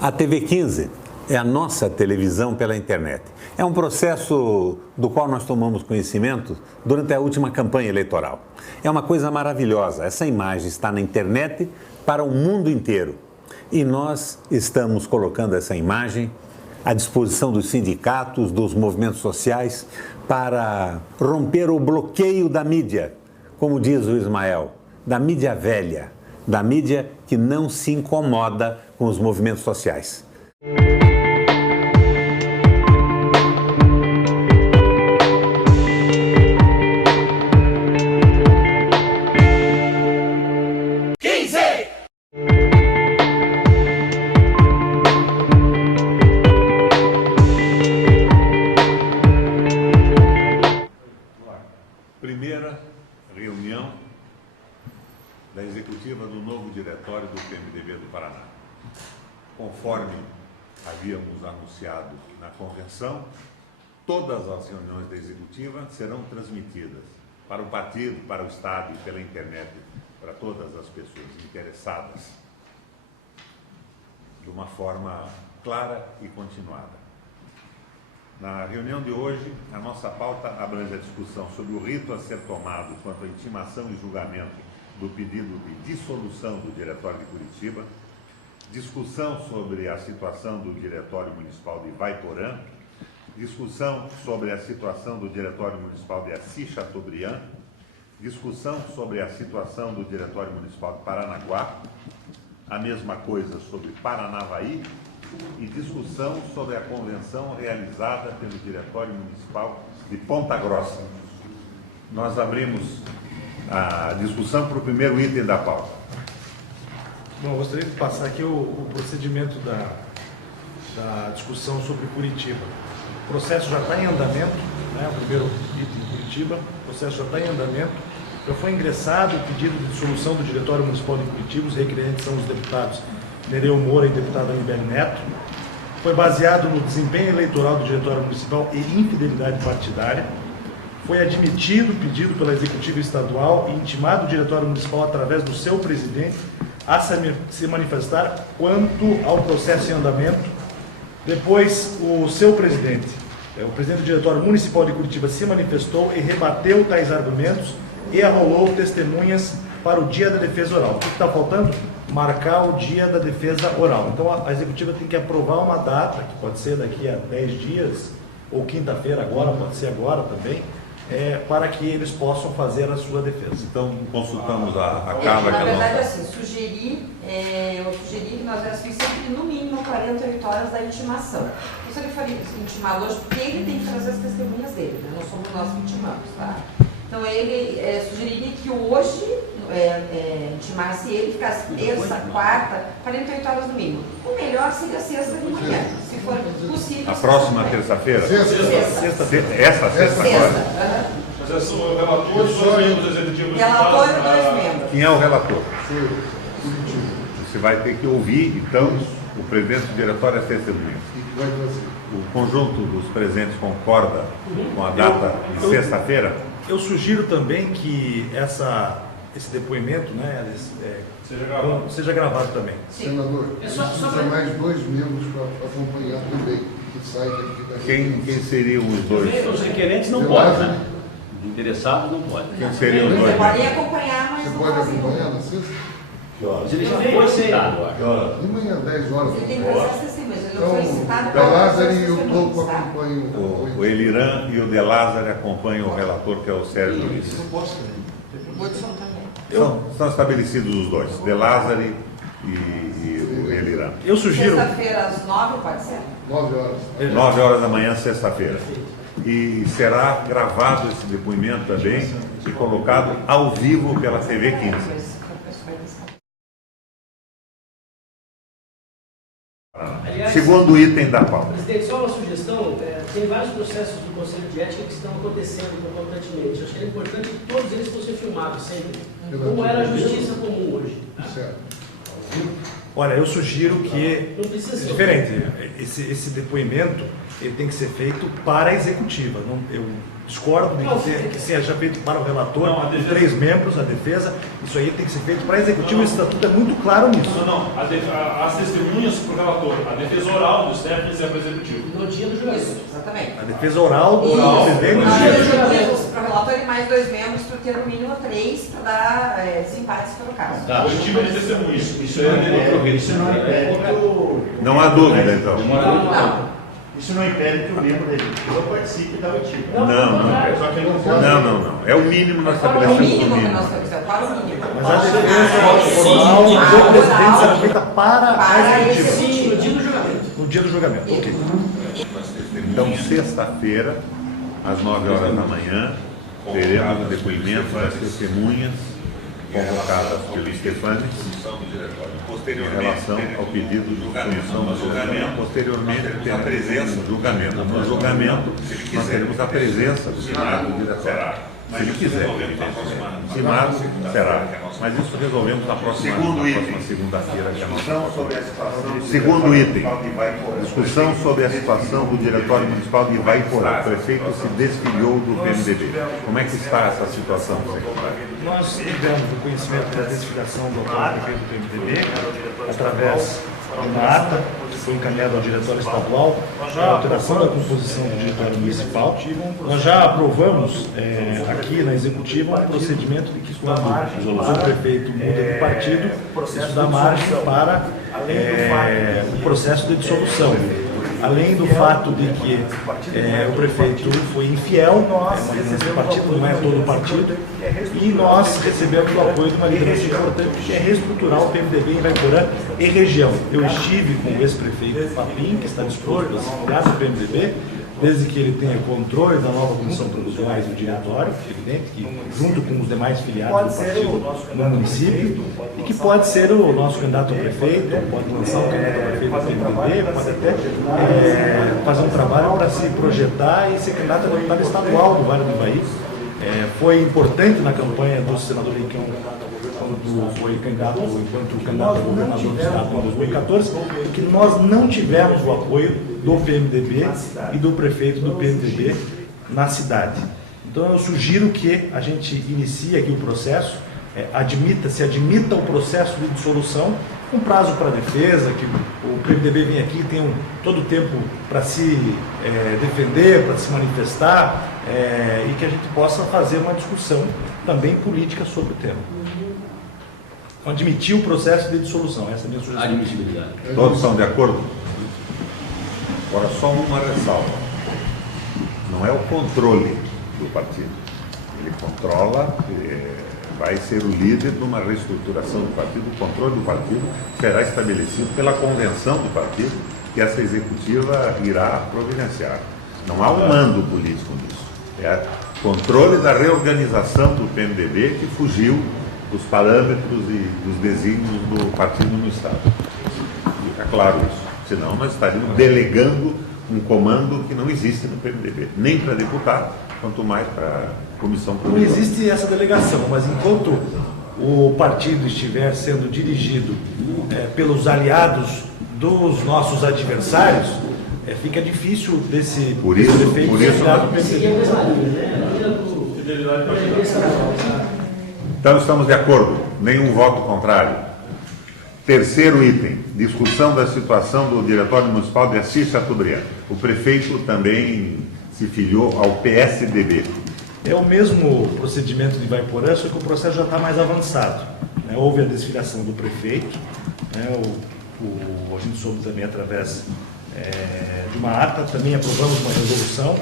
A TV 15 é a nossa televisão pela internet. É um processo do qual nós tomamos conhecimento durante a última campanha eleitoral. É uma coisa maravilhosa. Essa imagem está na internet para o mundo inteiro. E nós estamos colocando essa imagem à disposição dos sindicatos, dos movimentos sociais, para romper o bloqueio da mídia, como diz o Ismael, da mídia velha, da mídia que não se incomoda com os movimentos sociais. Primeira reunião da executiva do novo diretório do PMDB do Paraná. Conforme havíamos anunciado na convenção, todas as reuniões da executiva serão transmitidas para o partido, para o Estado e pela internet, para todas as pessoas interessadas, de uma forma clara e continuada. Na reunião de hoje, a nossa pauta abrange a discussão sobre o rito a ser tomado quanto à intimação e julgamento do pedido de dissolução do Diretório de Curitiba, discussão sobre a situação do Diretório Municipal de Ivaiporã, discussão sobre a situação do Diretório Municipal de Assis Chateaubriand, discussão sobre a situação do Diretório Municipal de Paranaguá, a mesma coisa sobre Paranavaí, e discussão sobre a convenção realizada pelo Diretório Municipal de Ponta Grossa. Nós abrimos a discussão para o primeiro item da pauta. Bom, eu gostaria de passar aqui o procedimento da discussão sobre Curitiba. O processo já está em andamento, né? O primeiro item Curitiba, o processo já está em andamento. Já foi ingressado o pedido de dissolução do Diretório Municipal de Curitiba, os requerentes são os deputados Nereu Moura e deputado Anibele Neto. Foi baseado no desempenho eleitoral do Diretório Municipal e infidelidade partidária. Foi admitido o pedido pela Executiva Estadual e intimado o Diretório Municipal através do seu presidente a se manifestar quanto ao processo em andamento. Depois, o seu presidente, o presidente do Diretório Municipal de Curitiba, se manifestou e rebateu tais argumentos e arrolou testemunhas para o dia da defesa oral. O que está faltando? Marcar o dia da defesa oral. Então a executiva tem que aprovar uma data, que pode ser daqui a 10 dias, ou quinta-feira agora, pode ser agora também, para que eles possam fazer a sua defesa. Então consultamos a Carla. Na verdade, assim, eu sugeri que nós dessemos sempre no mínimo 48 horas da intimação. Por isso ele faria intimar hoje, porque ele tem que trazer as testemunhas dele, né? Não somos nós que intimamos, tá? Então ele sugeriria que hoje intimasse ele, ficasse terça, quarta, 48 horas no mínimo. O melhor seria sexta de manhã, se for possível. A próxima terça-feira? Sexta. Essa sexta agora? Mas é o relator e os membros executivos. Relator e 2 membros. Quem é o relator? Você vai ter que ouvir, então, o presidente do diretório e as testemunhas. O conjunto dos presentes concorda com a data de sexta-feira? Eu sugiro também que esse depoimento, né, seja gravado também. Senador, precisa mais 2 membros para acompanhar também, que sai daqui. Quem seriam os dois? Os requerentes não podem, né? Os interessados não podem. Quem seriam os dois? Você pode acompanhar, mas Você não pode fazem acompanhar na sexta? Mas ele já foi citado, eu acho. De manhã, 10 horas. Ele tem que fazer as testemunhas. Ele não foi citado Então, para Delázaro fazer as e o testemunhas, Toco tá? acompanham O Eliran e o De Lázaro acompanham o relator, que é o Sérgio Luiz. O Hudson também. São estabelecidos os dois, De Lázaro e o Eliran. Eu sugiro... Sexta-feira às 9, pode ser? 9 horas. 9 horas da manhã, sexta-feira. E será gravado esse depoimento também e colocado ao vivo pela TV 15. Aliás, Segundo item da pauta. presidente, só uma sugestão, tem vários processos do Conselho de Ética que estão acontecendo concomitantemente. Eu acho que é importante que todos eles fossem filmados sempre, como era a justiça comum hoje. Tá? Certo. Olha, eu sugiro que... Não precisa ser diferente. Esse depoimento ele tem que ser feito para a executiva. Eu discordo de que seja feito para o relator, Não, a defesa- 3 membros, a defesa. Isso aí tem que ser feito para a executiva. O estatuto é muito claro nisso. Não. As testemunhas para o relator. A defesa oral dos técnicos é para o executivo. No dia do julgamento. Isso, exatamente. A defesa oral do Oral. presidente. Oral. Nós dia do temos julgamento. para o relator e mais 2 membros para ter no mínimo 3 para dar desempate se for o caso. Tá. Coletiva de testemunhas. Isso não impede que o... Não há dúvida, então. Não. Isso não impede que o membro da executiva participe da oitiva. Não, não. Só que ele não pode. Não. É o mínimo, nós O estabelecemos o mínimo que mínimo. nós temos, para o mínimo. Mas a defesa oral do presidente será feita para a Para executiva. Sim, no dia do julgamento. No dia do julgamento. Ok. Então, sexta-feira, às 9 horas da manhã, teremos o depoimento das testemunhas convocadas pelo Stefanes em relação ao pedido de comissão do julgamento. Posteriormente, teremos presença do julgamento. No julgamento, nós teremos a presença do Senado diretório. Se ele quiser. Estimado será. Mas isso resolvemos na próxima segunda-feira. que é a nossa Segundo item, discussão sobre a situação do Diretório Municipal de Ivaiporã. O prefeito se desfiliou do PMDB. Como é que está essa situação? Nós tivemos o conhecimento da desfiliação do atual prefeito do PMDB através de uma ata que foi encaminhada ao diretório estadual, a alteração da composição do diretório municipal. Nós já aprovamos aqui na executiva um procedimento de que quando o prefeito muda de partido, isso dá margem para o processo de dissolução. Além do fato de que o prefeito foi infiel, uma liderança do partido, não é todo o partido, e nós recebemos o apoio de uma liderança importante que é reestruturar o PMDB em Ivaiporã e região. Eu estive com o ex-prefeito Papim, que está disposto a se filiar do PMDB, desde que ele tenha controle da nova comissão provisória do diretório, evidente que junto com os demais filiados do partido no município, e que pode ser o nosso candidato a prefeito, pode lançar o candidato a prefeito do PMDB, pode até fazer um trabalho para se projetar e ser candidato a deputado estadual do Vale do Ivaí. Foi importante na campanha do senador Leicão, quando foi candidato, enquanto candidato a governador do estado em 2014, que nós não tivemos o apoio do PMDB e do prefeito do PMDB na cidade. Então eu sugiro que a gente inicie aqui o processo, se admita o processo de dissolução, um prazo para a defesa, que o PMDB vem aqui, tem todo o tempo para se defender, para se manifestar, e que a gente possa fazer uma discussão também política sobre o tema. Admitir o processo de dissolução, essa é a minha sugestão. Admissibilidade. Todos estão de acordo? Agora, só uma ressalva. Não é o controle do partido. Ele controla, vai ser o líder de uma reestruturação do partido. O controle do partido será estabelecido pela convenção do partido, que essa executiva irá providenciar. Não há um mando político nisso. É controle da reorganização do PMDB que fugiu dos parâmetros e dos desígnios do partido no Estado. Fica claro isso. Senão nós estaríamos delegando um comando que não existe no PMDB, nem para deputado, quanto mais para comissão Não provisória. existe essa delegação, mas enquanto o partido estiver sendo dirigido pelos aliados dos nossos adversários, fica difícil desse Por isso, tirar do Seguir a PMDB. mesma linha, né? A linha do Fidelidade partidária. Então estamos de acordo, nenhum voto contrário. Terceiro item, discussão da situação do Diretório Municipal de Assis Chateaubriand. O prefeito também se filiou ao PSDB. É o mesmo procedimento de Ivaiporã, só que o processo já está mais avançado. Houve a desfiliação do prefeito, a gente soube também através de uma ata, também aprovamos uma resolução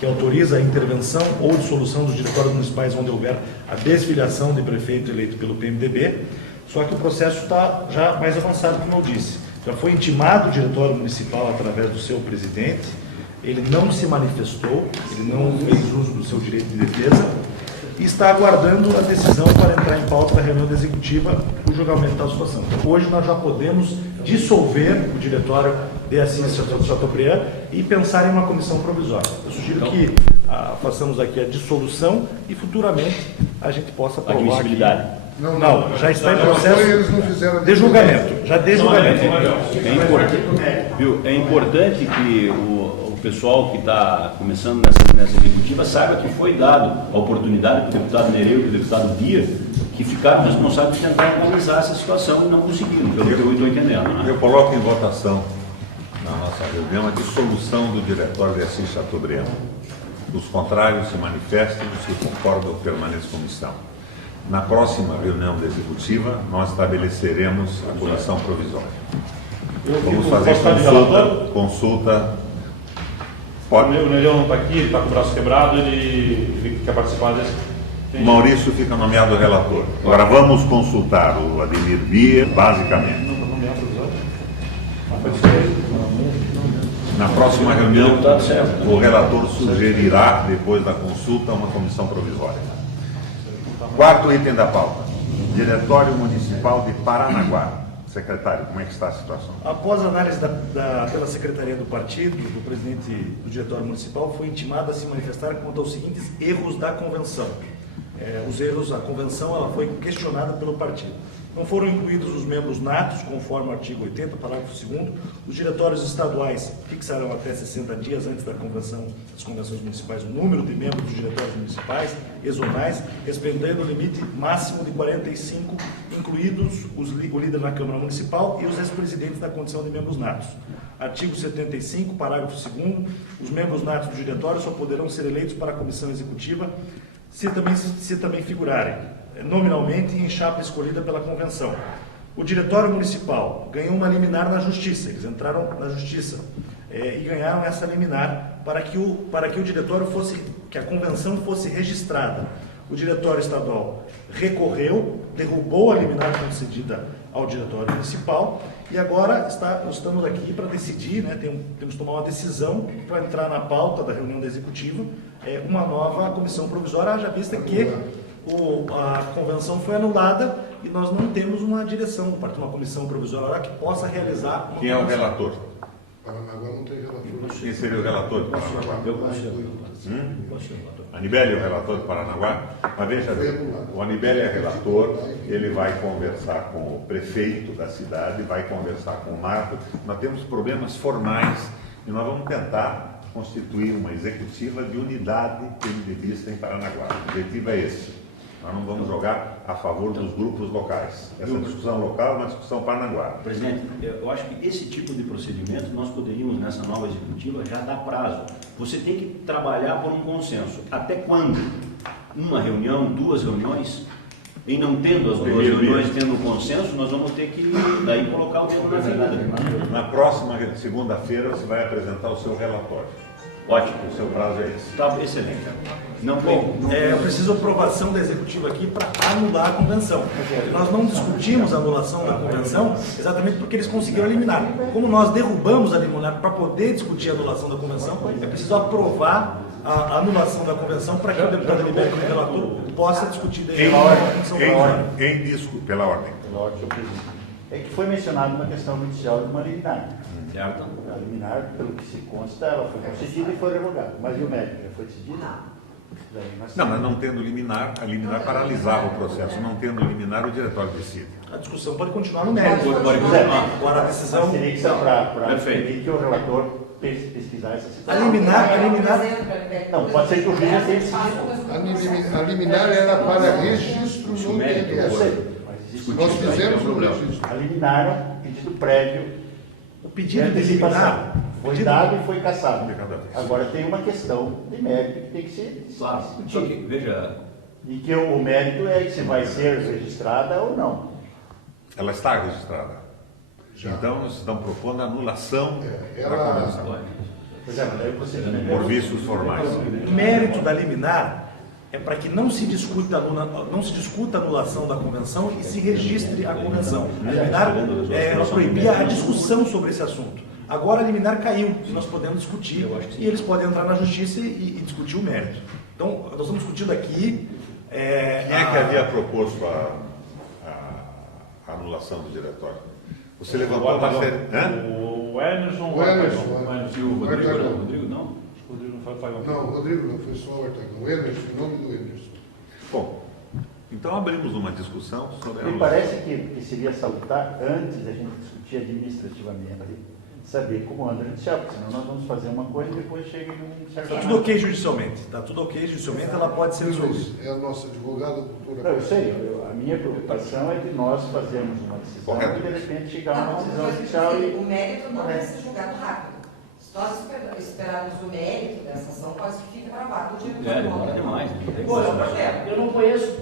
que autoriza a intervenção ou dissolução dos diretórios municipais onde houver a desfiliação de prefeito eleito pelo PMDB, só que o processo está já mais avançado, como eu disse. Já foi intimado o diretório municipal através do seu presidente, ele não se manifestou, ele não fez uso do seu direito de defesa e está aguardando a decisão para entrar em pauta da reunião da executiva o julgamento da situação. Então, hoje nós já podemos dissolver o diretório de Assis Chateaubriand e pensar em uma comissão provisória. Eu sugiro que façamos aqui a dissolução e futuramente a gente possa aprovar Admissibilidade. aqui. Não, já está em processo Eles não fizeram de julgamento. Já de julgamento. É importante que o pessoal que está começando nessa executiva saiba que foi dado a oportunidade para o deputado Nereu e para o deputado Bia, que ficaram responsáveis por tentar analisar essa situação e não conseguiram, pelo que eu estou entendendo. Né? Eu coloco em votação na nossa reunião a dissolução do diretório de Assis Chateaubriand. Os contrários se manifestem, os que concordam permaneçam comissão. Na próxima reunião da executiva, nós estabeleceremos a comissão provisória. Vamos fazer consulta. Pode. O Nereu não está aqui, ele está com o braço quebrado, ele quer participar desse. O Maurício fica nomeado relator. Agora vamos consultar o Ademir Bia, basicamente. Na próxima reunião, o relator sugerirá, depois da consulta, uma comissão provisória. Quarto item da pauta. Diretório Municipal de Paranaguá. Secretário, como é que está a situação? Após a análise pela Secretaria do Partido, do presidente do Diretório Municipal, foi intimado a se manifestar quanto aos seguintes erros da convenção. Os erros, a convenção ela foi questionada pelo partido. Não foram incluídos os membros natos, conforme o artigo 80, parágrafo 2º. Os diretórios estaduais fixarão até 60 dias antes das convenções municipais o número de membros dos diretórios municipais e zonais, respeitando o limite máximo de 45, incluídos o líder na Câmara Municipal e os ex-presidentes na condição de membros natos. Artigo 75, parágrafo 2º. Os membros natos do diretório só poderão ser eleitos para a comissão executiva se também figurarem nominalmente em chapa escolhida pela convenção. O diretório municipal ganhou uma liminar na justiça, eles entraram na justiça e ganharam essa liminar para que o diretório que a convenção fosse registrada. O diretório estadual recorreu, derrubou a liminar concedida ao diretório municipal e agora estamos aqui para decidir, né, temos que tomar uma decisão para entrar na pauta da reunião da executiva uma nova comissão provisória, haja vista que a convenção foi anulada e nós não temos uma direção para uma comissão provisória lá que possa realizar. Quem é o relator? Paranaguá não tem relator. Quem seria o relator de Paranaguá? Eu posso ser relator. Anibele é o relator de Paranaguá? Mas veja, o Anibele é relator, ele vai conversar com o prefeito da cidade, vai conversar com o Marco. Nós temos problemas formais e nós vamos tentar constituir uma executiva de unidade PMDBista em Paranaguá. O objetivo é esse. Nós não vamos jogar a favor dos grupos locais. Essa discussão local é uma discussão Paranaguá. Presidente, eu acho que esse tipo de procedimento nós poderíamos, nessa nova executiva, já dar prazo. Você tem que trabalhar por um consenso. Até quando? Uma reunião, 2 reuniões? E não tendo as 2 reuniões, tendo um consenso, nós vamos ter que daí colocar o dedo na ferida. Na próxima segunda-feira você vai apresentar o seu relatório. Ótimo. O seu prazo é esse. Tá, excelente. Não Bom, eu preciso de aprovação da executiva aqui para anular a convenção. Nós não discutimos a anulação da convenção exatamente porque eles conseguiram eliminar. Como nós derrubamos a liminar para poder discutir a anulação da convenção, é preciso aprovar a anulação da convenção para que o deputado Libério, como relator, possa discutir pela ordem. É que foi mencionado uma questão judicial de uma liminar. Certo. A liminar, pelo que se consta, ela foi concedida e foi revogada. Mas e o mérito já foi decidido? Não, mas não tendo liminar, a liminar paralisava o processo. Não tendo liminar, o diretório decide. A discussão pode continuar no mérito. Agora a decisão... Mas teria que ser para permitir que o relator pesquisar essa situação. A liminar... Não, pode ser que o juiz já tenha decidido. A liminar era para registro no TRS. Nós fizemos o registro. A liminar é um pedido prévio. O pedido de liminar foi dado e foi cassado. Agora tem uma questão de mérito que tem que ser discutida. Só que, veja... E que o mérito é se vai ser registrada ou não. Ela está registrada. Já. Então, nós estamos propondo a anulação da convenção. Por vícios formais. O mérito da liminar é para que não se discuta a anulação da convenção e se registre a convenção. A liminar ela proibia a discussão sobre esse assunto. Agora a liminar caiu e nós podemos discutir e eles podem entrar na justiça e discutir o mérito. Então, nós estamos discutindo aqui... Quem é que havia proposto a anulação do diretório? Você levantou uma série... O Emerson. O Rodrigo não? Não, o Rodrigo não, foi só o Artagão. O Emerson, em nome do Emerson. Bom, então abrimos uma discussão sobre a Me parece que seria salutar, antes da gente discutir administrativamente, saber como anda a judicial, porque senão nós vamos fazer uma coisa e depois chega em um certo... Está tudo ok judicialmente. Está tudo ok judicialmente, ela pode ser resolvida. É a nossa advogada, doutora. Não, eu sei, a minha preocupação é de nós fazermos uma decisão Correto. e de repente chegar a uma Não, decisão mas judicial o e... mérito não vai ser julgado rápido. Se nós esperarmos o mérito dessa ação, pode que fique gravado o diretor. Demora demais. Eu não conheço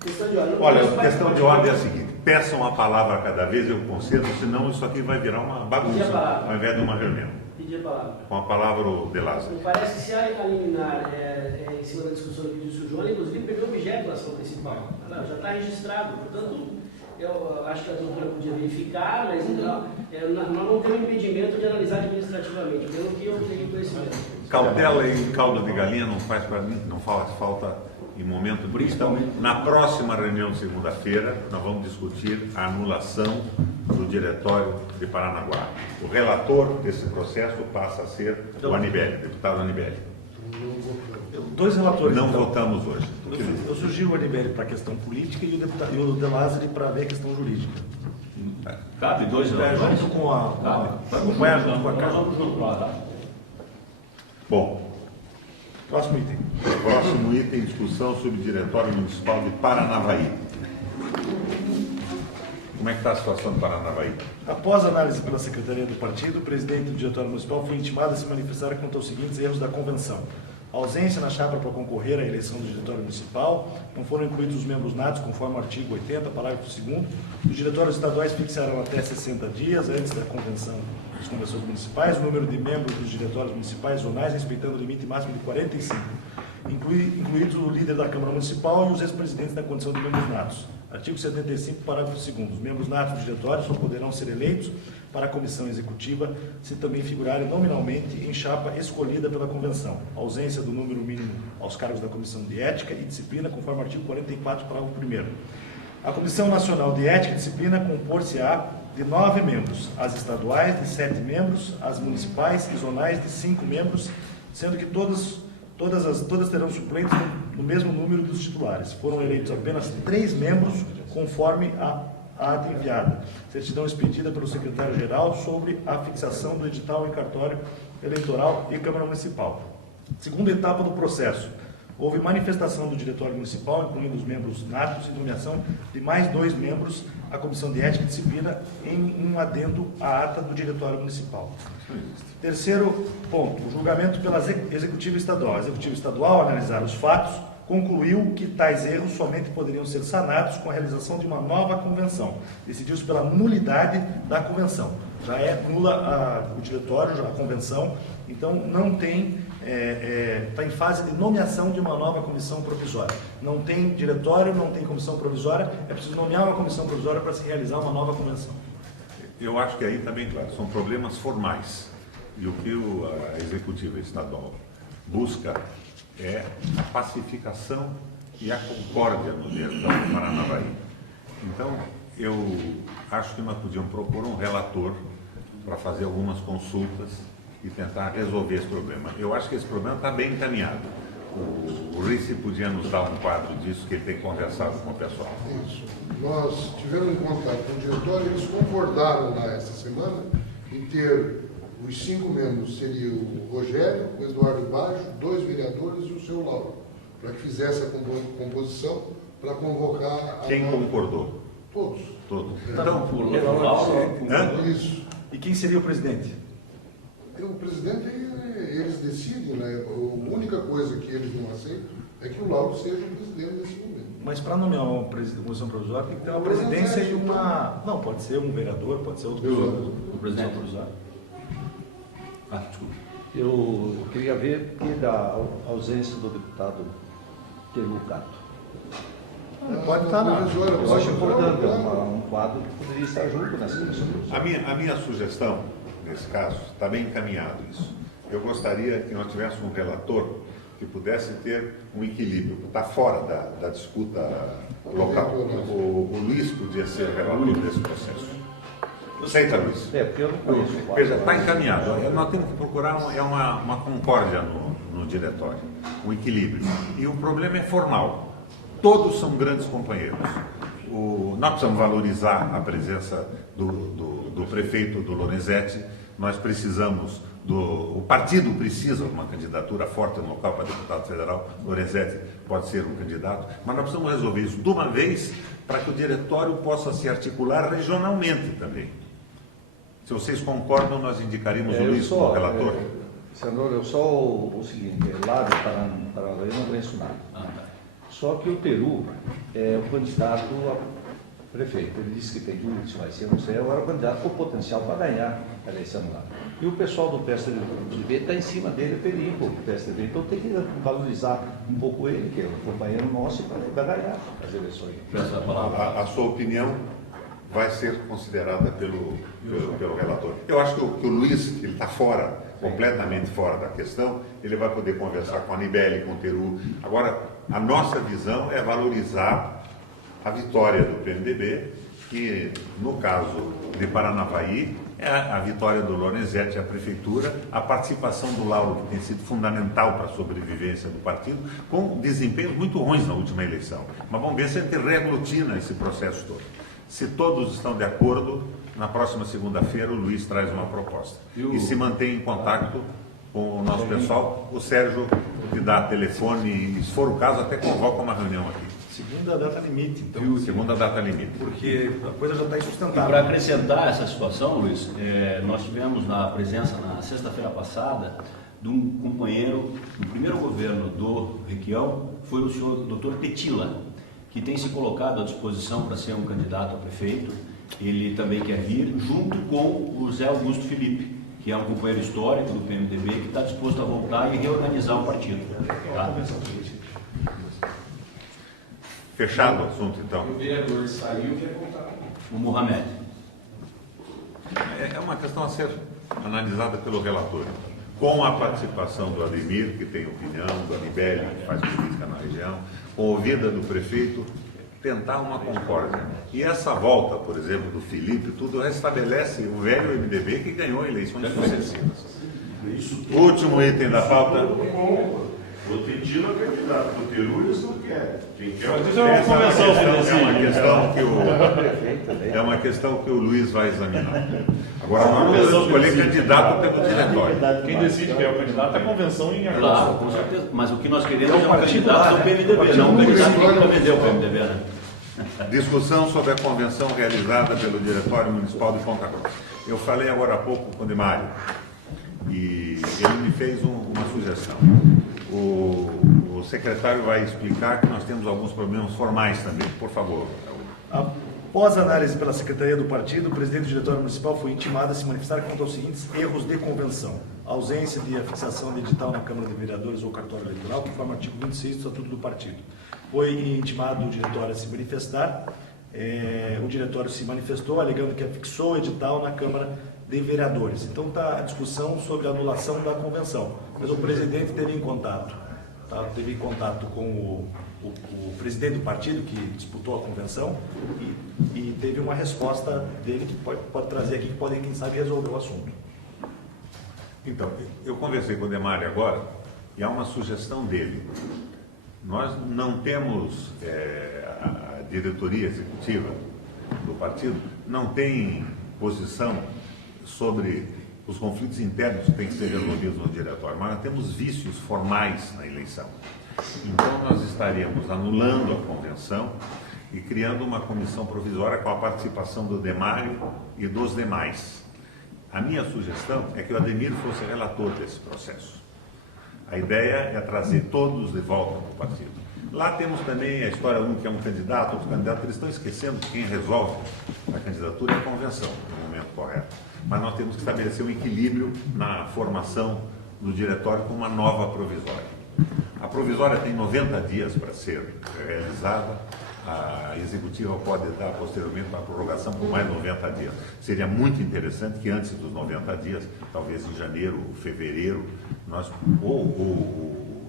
questão de ordem. Olha, a questão de ordem é a seguinte: peçam a palavra a cada vez, eu concedo, senão isso aqui vai virar uma bagunça, ao invés de uma reunião. Pedir a palavra. Com a palavra o De Lázaro. Me parece que se a liminar em cima da discussão que disse o João, inclusive perdeu o objeto da ação principal. Não, já está registrado, portanto, eu acho que a doutora podia verificar, mas nós não temos impedimento de analisar administrativamente, pelo que eu tenho conhecimento. Cautela e caldo de galinha não faz para mim, não faz falta em momento de questão. Na próxima reunião de segunda-feira, nós vamos discutir a anulação do diretório de Paranaguá. O relator desse processo passa a ser o Anibele, deputado Anibele. Dois relatores. Não então. votamos hoje. Eu sugiro o Anibele para a questão política e o De Lázaro para ver a questão jurídica. Cabe dois relatores? Junto com a... Cabe. Acompanhar junto com a Nós casa. vamos junto lá, tá? Bom, Próximo item. próximo item, discussão sobre o Diretório Municipal de Paranavaí. Como é que está a situação do Paranavaí? Após análise pela Secretaria do Partido, o presidente do Diretório Municipal foi intimado a se manifestar quanto aos seguintes erros da convenção. A ausência na chapa para concorrer à eleição do Diretório Municipal, não foram incluídos os membros natos, conforme o artigo 80, parágrafo 2º. Os diretórios estaduais fixaram até 60 dias antes da convenção das convenções municipais o número de membros dos diretórios municipais zonais, respeitando o limite máximo de 45, incluídos o líder da Câmara Municipal e os ex-presidentes na condição de membros natos. Artigo 75, parágrafo 2º. Os membros natos do diretório só poderão ser eleitos para a comissão executiva se também figurarem nominalmente em chapa escolhida pela convenção. A ausência do número mínimo aos cargos da comissão de ética e disciplina, conforme o artigo 44, parágrafo 1º. A Comissão Nacional de Ética e Disciplina compor-se-á de 9 membros, as estaduais de 7 membros, as municipais e zonais de 5 membros, sendo que todas terão suplentes no mesmo número dos titulares. Foram eleitos apenas 3 membros, conforme a ata enviada, certidão expedida pelo secretário-geral sobre a fixação do edital em cartório eleitoral e Câmara Municipal. Segunda etapa do processo. Houve manifestação do Diretório Municipal, incluindo os membros natos, e nomeação de mais 2 membros à Comissão de Ética e Disciplina em um adendo à ata do Diretório Municipal. Terceiro ponto, o julgamento pela Executiva Estadual. A Executiva Estadual, ao analisar os fatos, concluiu que tais erros somente poderiam ser sanados com a realização de uma nova convenção. Decidiu-se pela nulidade da convenção. Já é nula o diretório, já a convenção, então não tem, está em fase de nomeação de uma nova comissão provisória. Não tem diretório, não tem comissão provisória, é preciso nomear uma comissão provisória para se realizar uma nova convenção. Eu acho que aí também, claro, são problemas formais. E o que a Executiva Estadual busca é a pacificação e a concórdia no Diretório do Paranavaí. Então, eu acho que nós podíamos propor um relator para fazer algumas consultas e tentar resolver esse problema. Eu acho que esse problema está bem encaminhado. O Rice podia nos dar um quadro disso, que ele tem conversado com o pessoal. Isso. Nós tivemos em contato com o diretório e eles concordaram lá essa semana em ter os 5 membros, seria o Rogério, o Eduardo Baggio, 2 vereadores e o seu Lauro, para que fizesse a composição para convocar a... Quem concordou? Todos. Todos. Então, Isso. E quem seria o presidente? O presidente, eles decidem, né? A única coisa que eles não aceitam é que o Lauro seja o presidente nesse momento. Mas para nomear uma comissão provisória tem que ter uma presidência e uma... Não, pode ser um vereador, pode ser outro pessoa. o presidente provisório. Desculpa. Eu queria ver que da ausência do deputado Telucato. Pode estar lá. Eu acho importante, um quadro que poderia estar junto nessa comissão. A minha sugestão, nesse caso, está bem encaminhado isso. Eu gostaria que nós tivéssemos um relator que pudesse ter um equilíbrio, está fora da disputa local. O Luiz podia ser o relator desse processo. Aceita, Luiz? Porque eu não conheço. Veja, está encaminhado. Nós temos que procurar uma concórdia no diretório, um equilíbrio. E o problema é formal. Todos são grandes companheiros. Nós precisamos valorizar a presença do prefeito do Lorenzetti, nós precisamos o partido precisa de uma candidatura forte no local para deputado federal, Lorenzetti pode ser um candidato, mas nós precisamos resolver isso de uma vez para que o diretório possa se articular regionalmente também. Se vocês concordam, nós indicaríamos o Luiz como relator. Senador, eu só o seguinte, lá de Paranavaí eu não conheço nada. Só que o Peru é o candidato a prefeito. Ele disse que tem dúvida se vai ser, não sei, agora o candidato com potencial para ganhar a eleição lá. E o pessoal do PSDB está em cima dele, perigo o PSDB. Então tem que valorizar um pouco ele, que é um companheiro nosso, para ganhar as eleições. A sua opinião vai ser considerada pelo relator. Eu acho que o Luiz, ele está fora, completamente fora da questão, ele vai poder conversar com a Anibele, com o Teru. Agora, a nossa visão é valorizar a vitória do PMDB, que no caso de Paranavaí é a vitória do Lorenzetti à prefeitura, a participação do Lauro, que tem sido fundamental para a sobrevivência do partido, com desempenhos muito ruins na última eleição. Mas vamos ver se a gente reaglutina esse processo todo. Se todos estão de acordo, na próxima segunda-feira o Luiz traz uma proposta. E se mantém em contato com o nosso pessoal. O Sérgio lhe dá telefone e, se for o caso, até convoca uma reunião aqui. Segunda data limite, então. Segunda data limite. Porque a coisa já está insustentável. E para acrescentar essa situação, Luiz, nós tivemos na presença na sexta-feira passada de um companheiro do primeiro governo do Requião, foi o senhor Dr. Petila, que tem se colocado à disposição para ser um candidato a prefeito. Ele também quer vir, junto com o Zé Augusto Felipe, que é um companheiro histórico do PMDB, que está disposto a voltar e reorganizar o partido. Tá? Fechado o assunto, então. O vereador saiu e quer voltar. O Mohamed. É uma questão a ser analisada pelo relator. Com a participação do Ademir, que tem opinião, do Anibele, que faz política na região, com a ouvida do prefeito, tentar uma concórdia. E essa volta, por exemplo, do Felipe, tudo restabelece o velho MDB que ganhou eleições sucessivas. Último item da pauta. O Petila é candidato do Peru, eles não querem. Quem quer é uma questão que o Luiz vai examinar. Agora, nós vamos escolher candidato pelo diretório. Quem decide quem é o candidato é a convenção em agosto. Claro, com certeza. Mas o que nós queremos é um candidato do PMDB, não um candidato que vai vender o PMDB, né? Discussão sobre a convenção realizada pelo Diretório Municipal de Ponta Grossa. Eu falei agora há pouco com o Demário e ele me fez uma sugestão. O secretário vai explicar que nós temos alguns problemas formais também. Por favor. Após análise pela Secretaria do Partido, o presidente do Diretório Municipal foi intimado a se manifestar quanto aos seguintes erros de convenção. Ausência de fixação de edital na Câmara de Vereadores ou cartório eleitoral, conforme o artigo 26 do Estatuto do Partido. Foi intimado o diretório a se manifestar. O diretório se manifestou, alegando que fixou o edital na Câmara de Vereadores. Então está a discussão sobre a anulação da convenção. Mas o presidente teve em contato, com o presidente do partido que disputou a convenção e teve uma resposta dele que pode trazer aqui, que pode, quem sabe, resolver o assunto. Então, eu conversei com o Demário agora e há uma sugestão dele. Nós não temos, a diretoria executiva do partido não tem posição sobre os conflitos internos que têm que ser resolvidos no diretório, mas nós temos vícios formais na eleição. Então nós estaríamos anulando a convenção e criando uma comissão provisória com a participação do Demário e dos demais. A minha sugestão é que o Ademir fosse relator desse processo. A ideia é trazer todos de volta para o partido. Lá temos também a história, um que é um candidato, outro candidato. Eles estão esquecendo que quem resolve a candidatura é a convenção, no momento correto. Mas nós temos que estabelecer um equilíbrio na formação do diretório com uma nova provisória. A provisória tem 90 dias para ser realizada. A executiva pode dar posteriormente uma prorrogação por mais 90 dias. Seria muito interessante que antes dos 90 dias, talvez em janeiro, fevereiro, nós,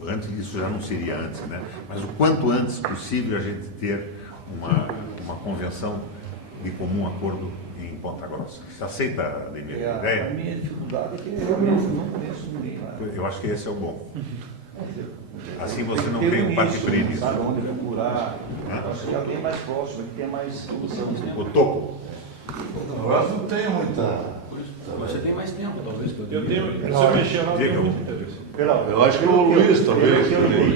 antes, isso já não seria antes, né? Mas o quanto antes possível a gente ter uma convenção de comum acordo em Ponta Grossa. Você aceita a minha ideia? A minha dificuldade é que eu realmente não conheço ninguém lá. Eu acho que esse é o bom. Assim você não tem um patiprine. Sabe onde procurar? Acho que alguém mais próximo, que tem mais solução. O topo. Nós não tem muita Você tem mais tempo, talvez. Eu tenho, se eu mexer lá, eu tenho muito interesse. Eu acho que o Luiz talvez.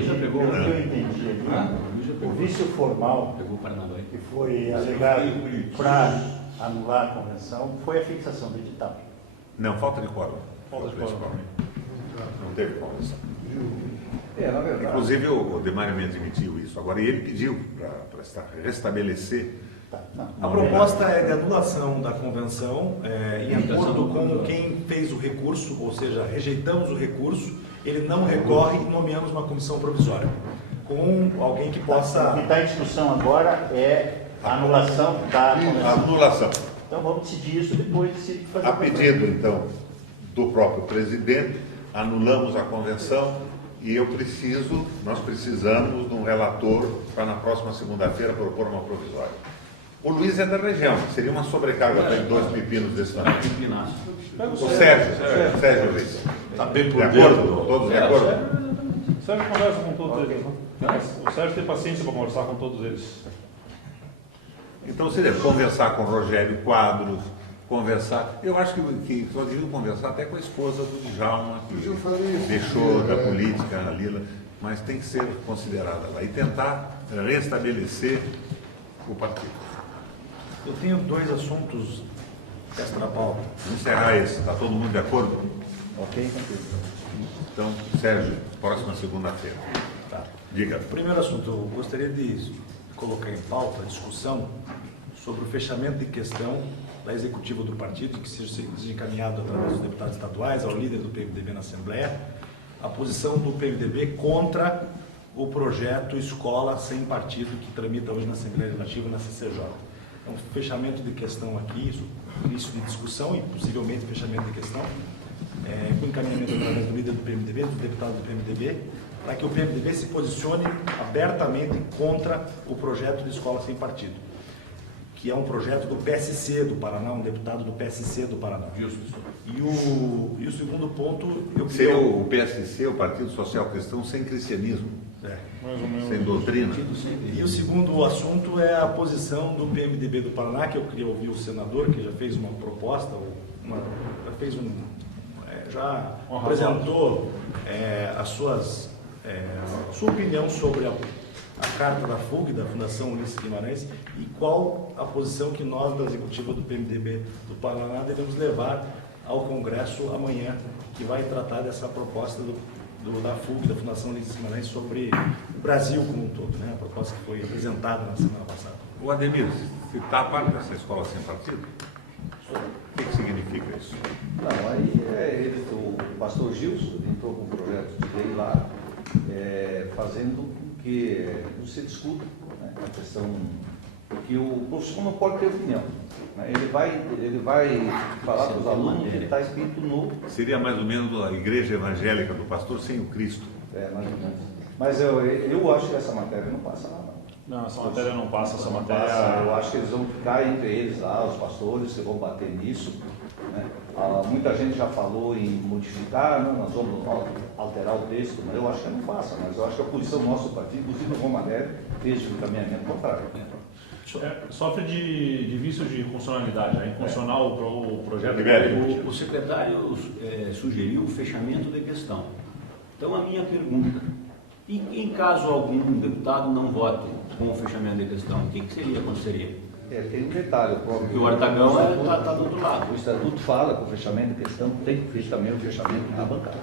já pegou. Pelo que eu entendi aqui, o vício formal Pegou o Paranavaí. que foi alegado para anular a convenção foi a fixação do edital. Não, falta de quórum. Falta de quórum. Não teve convenção. Na verdade. Inclusive o Demário me admitiu isso. Agora ele pediu para restabelecer. A proposta é de anulação da convenção, em acordo com quem fez o recurso, ou seja, rejeitamos o recurso, ele não recorre e nomeamos uma comissão provisória, com alguém que possa... O que está em discussão agora é a anulação da A convenção. anulação. Então vamos decidir isso depois de se fazer. A pedido, então, do próprio presidente, anulamos a convenção e nós precisamos de um relator para na próxima segunda-feira propor uma provisória. O Luiz é da região, seria uma sobrecarga para ele 2 pepinos desse tamanho. O Sérgio Luiz. Está bem por De dentro. acordo? Todos de acordo? O Sérgio conversa com todos eles. Né? O Sérgio tem paciência para conversar com todos eles. Então seria conversar com o Rogério Quadros, conversar. Eu acho que só deviam conversar até com a esposa do Djalma, que deixou da política, a Lila, mas tem que ser considerada lá e tentar restabelecer o partido. Eu tenho 2 assuntos extra pauta. Vamos encerrar esse, está todo mundo de acordo? Ok, Então, Sérgio, próxima segunda-feira. Tá. Diga. Primeiro assunto, eu gostaria de colocar em pauta a discussão sobre o fechamento de questão da executiva do partido, que seja encaminhado através dos deputados estaduais, ao líder do PMDB na Assembleia, a posição do PMDB contra o projeto Escola Sem Partido, que tramita hoje na Assembleia Legislativa, na CCJ. É um fechamento de questão aqui, início de discussão e possivelmente fechamento de questão, com encaminhamento através do líder do PMDB, dos deputados do PMDB, para que o PMDB se posicione abertamente contra o projeto de Escola Sem Partido, que é um projeto do PSC do Paraná, um deputado do PSC do Paraná. Justo. E o segundo ponto... Seria o PSC, o Partido Social Cristão, sem cristianismo, Mais ou menos. sem doutrina. E o segundo assunto é a posição do PMDB do Paraná, que eu queria ouvir o senador, que já fez uma proposta, já apresentou sua opinião sobre a carta da FUG, da Fundação Ulisses Guimarães, e qual a posição que nós, da executiva do PMDB do Paraná, devemos levar ao Congresso amanhã, que vai tratar dessa proposta da FUG, da Fundação Ulisses Guimarães, sobre o Brasil como um todo, né? A proposta que foi apresentada na semana passada. O Ademir, se está a parte dessa escola sem partido, o que significa isso? Não, aí o pastor Gilson entrou com um projeto de lei lá, fazendo com que não se discuta, né, a questão, porque o professor não pode ter opinião. Né, ele vai falar para os alunos que está escrito no... Seria mais ou menos a igreja evangélica do pastor sem o Cristo. Mais ou menos. Mas eu acho que essa matéria não passa lá, não. Não, essa matéria não passa, essa Não matéria... passa. Eu acho que eles vão ficar entre eles lá, os pastores, que vão bater nisso. Né? Muita gente já falou em modificar, não, nós vamos alterar o texto, mas eu acho que não passa. Mas eu acho que a posição do nosso partido, inclusive o Romané, fez o encaminhamento contrário. Sofre de vício de funcionalidade, é inconstitucional o projeto. O secretário sugeriu o fechamento da questão. Então, a minha pergunta, e em caso algum deputado não vote com o fechamento da questão, o que aconteceria? Tem um detalhe. Porque o Artagão está do outro lado. O Estatuto fala que o fechamento da questão tem que ter também o fechamento da bancada.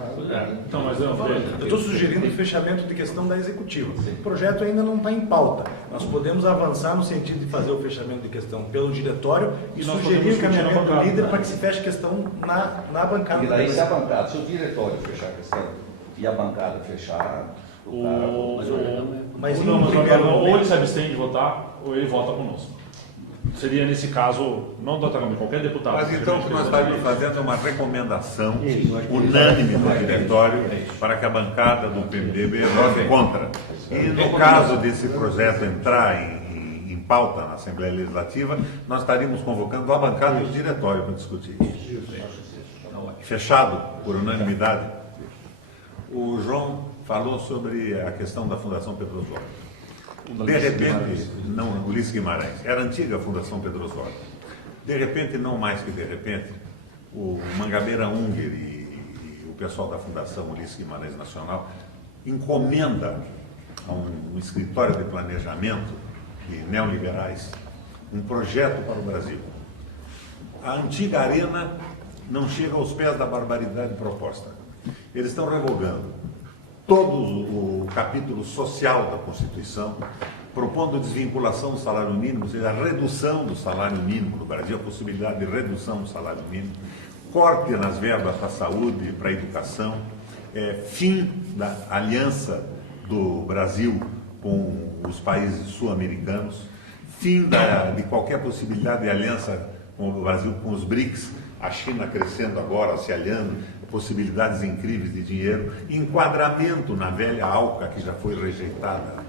Então, mas Eu estou sugerindo o fechamento de questão da executiva. O projeto ainda não está em pauta. Nós podemos avançar no sentido de fazer o fechamento de questão pelo diretório e nós sugerir o podemos encaminhamento discutir na do líder bancada. para que se feche a questão na bancada. E daí, se a bancada, se o diretório fechar a questão e a bancada fechar, Mas em Não, um mas primeiro ou momento- ele se abstém de votar, ou ele vota conosco. Seria nesse caso, não do Atacama, qualquer deputado. Mas então o que nós Presidente. estamos fazendo é uma recomendação unânime do diretório para que a bancada do PMDB vote contra. E no caso desse projeto entrar em pauta na Assembleia Legislativa, nós estaríamos convocando a bancada e o diretório para discutir isso. Fechado por unanimidade. O João falou sobre a questão da Fundação Pedro Osório. De repente, não, Ulisses Guimarães, era a antiga Fundação Pedro Osório. De repente, não mais que de repente, o Mangabeira Unger e o pessoal da Fundação Ulisses Guimarães Nacional encomenda a um escritório de planejamento de neoliberais um projeto para o Brasil. A antiga arena não chega aos pés da barbaridade proposta. Eles estão revogando todo o capítulo social da Constituição, propondo desvinculação do salário mínimo, ou seja, a redução do salário mínimo no Brasil, a possibilidade de redução do salário mínimo, corte nas verbas para a saúde e para a educação, fim da aliança do Brasil com os países sul-americanos, fim de qualquer possibilidade de aliança com o Brasil com os BRICS, a China crescendo agora, se aliando, possibilidades incríveis de dinheiro, enquadramento na velha ALCA, que já foi rejeitada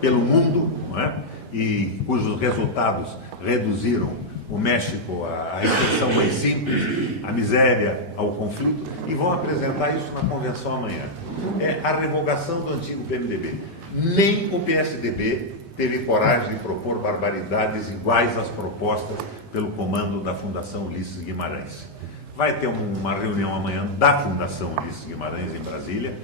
pelo mundo, não é? E cujos resultados reduziram o México à expressão mais simples, à miséria, ao conflito, e vão apresentar isso na convenção amanhã. É a revogação do antigo PMDB. Nem o PSDB teve coragem de propor barbaridades iguais às propostas pelo comando da Fundação Ulisses Guimarães. Vai ter uma reunião amanhã da Fundação Ulisses Guimarães em Brasília.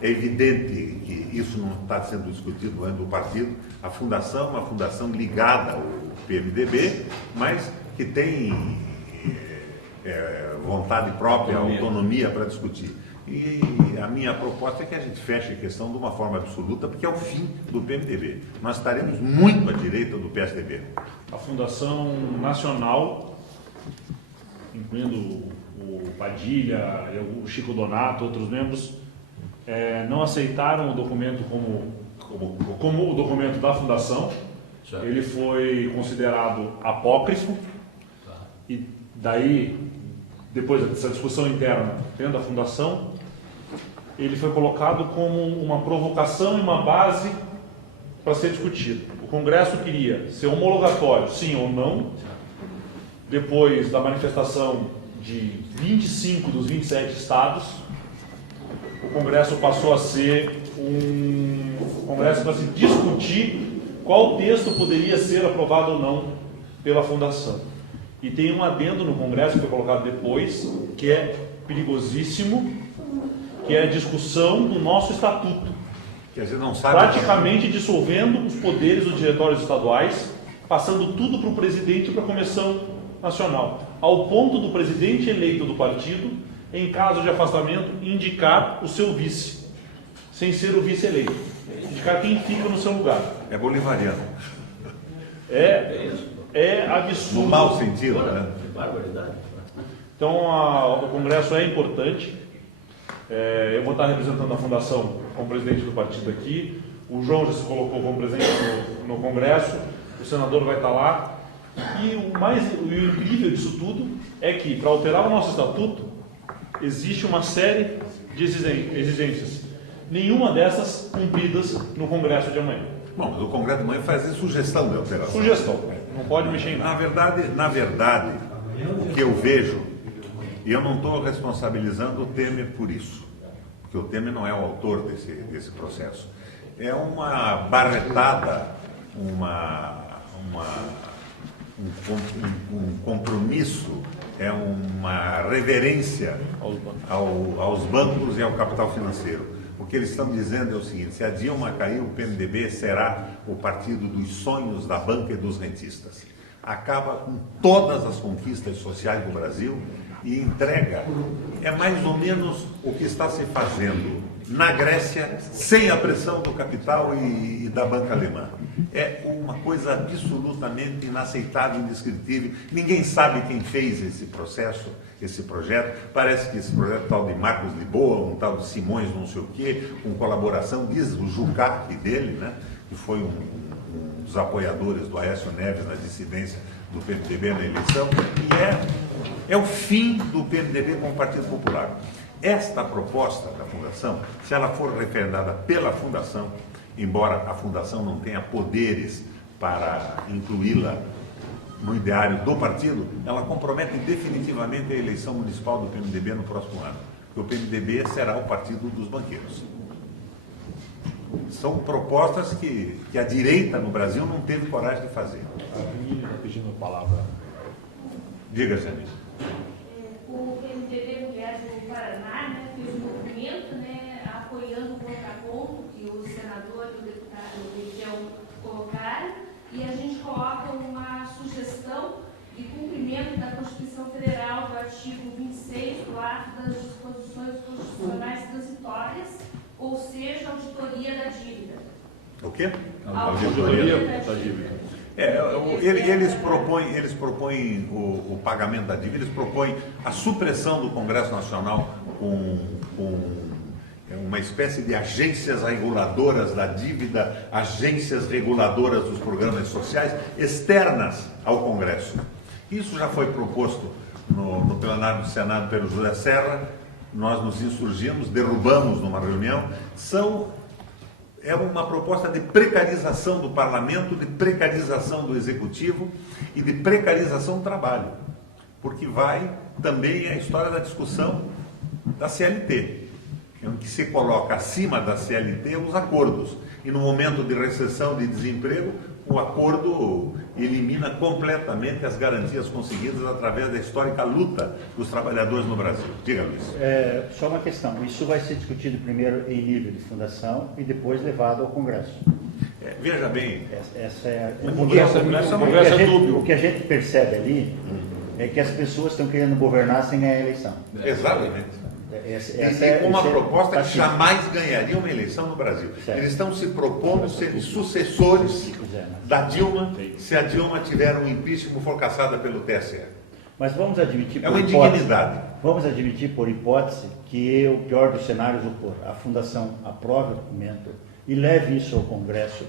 É evidente que isso não está sendo discutido dentro do partido. A fundação é uma fundação ligada ao PMDB, mas que tem vontade própria, autonomia para discutir. E a minha proposta é que a gente feche a questão de uma forma absoluta, porque é o fim do PMDB. Nós estaremos muito à direita do PSDB. A Fundação Nacional, incluindo o Padilha, o Chico Donato, outros membros, não aceitaram o documento como o documento da Fundação. Certo. Ele foi considerado apócrifo e daí, depois dessa discussão interna dentro da Fundação, ele foi colocado como uma provocação e uma base para ser discutido. O Congresso queria ser homologatório, sim ou não. Depois da manifestação de 25 dos 27 estados, o Congresso passou a ser um Congresso para se discutir qual texto poderia ser aprovado ou não pela Fundação. E tem um adendo no Congresso que foi colocado depois, que é perigosíssimo, que é a discussão do nosso estatuto. Que a gente não sabe praticamente dissolvendo os poderes dos diretórios estaduais, passando tudo para o presidente e para a Convenção Nacional, ao ponto do presidente eleito do partido, em caso de afastamento, indicar o seu vice, sem ser o vice eleito, indicar quem fica no seu lugar. É bolivariano. É absurdo. No mau sentido, né? Barbaridade. Então, o Congresso é importante. Eu vou estar representando a Fundação como presidente do partido aqui. O João já se colocou como presidente no Congresso. O senador vai estar lá. E o incrível disso tudo é que, para alterar o nosso estatuto, existe uma série de exigências. Nenhuma dessas cumpridas no Congresso de amanhã. Bom, mas o Congresso de amanhã faz sugestão de alteração. Sugestão. Não pode mexer em nada. Na verdade, o que eu vejo, e eu não estou responsabilizando o Temer por isso, porque o Temer não é o autor desse processo. É uma barretada, um compromisso, é uma reverência aos bancos e ao capital financeiro. O que eles estão dizendo é o seguinte: se a Dilma cair, o PMDB será o partido dos sonhos da banca e dos rentistas. Acaba com todas as conquistas sociais do Brasil e entrega, é mais ou menos o que está se fazendo na Grécia, sem a pressão do capital e da banca alemã. É uma coisa absolutamente inaceitável, indescritível. Ninguém sabe quem fez esse processo, esse projeto. Parece que esse projeto tal de Marcos Lisboa, um tal de Simões não sei o quê, com colaboração, diz o Jucá dele, né, que foi um dos apoiadores do Aécio Neves na dissidência do PMDB na eleição, e é o fim do PMDB como Partido Popular. Esta proposta da Fundação, se ela for referendada pela Fundação, embora a Fundação não tenha poderes para incluí-la no ideário do partido, ela compromete definitivamente a eleição municipal do PMDB no próximo ano, porque o PMDB será o partido dos banqueiros. São propostas que a direita no Brasil não teve coragem de fazer. A Vini está pedindo a palavra. Diga, Janice. O Paraná, né, fez um documento, né, apoiando o contraponto que o senador e o deputado Miguel colocaram, e a gente coloca uma sugestão de cumprimento da Constituição Federal do artigo 26 do ato das disposições constitucionais transitórias, ou seja, auditoria da dívida. O quê? Auditoria da dívida. Eles propõem o pagamento da dívida, eles propõem a supressão do Congresso Nacional com uma espécie de agências reguladoras da dívida, agências reguladoras dos programas sociais externas ao Congresso. Isso já foi proposto no plenário do Senado pelo José Serra, nós nos insurgimos, derrubamos numa reunião. É uma proposta de precarização do parlamento, de precarização do executivo e de precarização do trabalho, porque vai também a história da discussão da CLT, em que se coloca acima da CLT os acordos, e no momento de recessão, de desemprego, o acordo elimina completamente as garantias conseguidas através da histórica luta dos trabalhadores no Brasil. Diga, Luiz. Só uma questão, isso vai ser discutido primeiro em nível de fundação e depois levado ao Congresso. Veja bem... Essa é o que a gente percebe ali é que as pessoas estão querendo governar sem ganhar a eleição. Exatamente. E com uma proposta que jamais ganharia uma eleição no Brasil. Certo. Eles estão se propondo ser sucessores da Dilma, se a Dilma tiver um impeachment, for cassada pelo TSE. Mas vamos admitir por hipótese, indignidade. Vamos admitir por hipótese que o pior dos cenários ocorra. A Fundação aprove o documento e leve isso ao Congresso,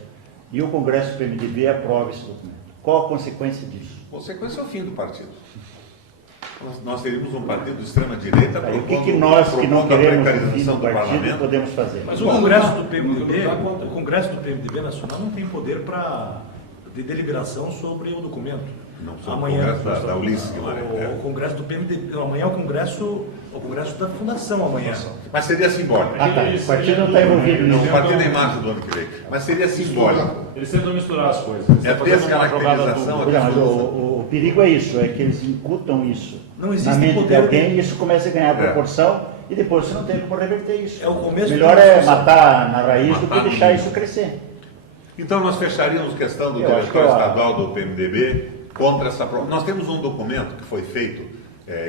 e o Congresso do PMDB aprove esse documento. Qual a consequência disso? A consequência é o fim do partido. Nós teríamos um partido de extrema-direita propondo, o que nós que não queremos a precarização do parlamento podemos fazer? Mas o Congresso do PMDB Nacional não tem poder de deliberação sobre o documento. Não, amanhã, o Congresso da Ulisses Guimarães. O Congresso do PMDB, amanhã é o Congresso da Fundação amanhã. Mas seria simbólico. O partido não está envolvido nisso. O partido é em março do ano que vem. Mas seria simbólico. Eles tentam misturar as coisas. É a descaracterização. Mas o perigo é isso, é que eles incutam isso na mente de alguém e isso começa a ganhar proporção e depois você não tem como reverter isso. Melhor é matar na raiz do que deixar isso crescer. Então nós fecharíamos a questão do diretório estadual do PMDB contra essa proposta. Nós temos um documento que foi feito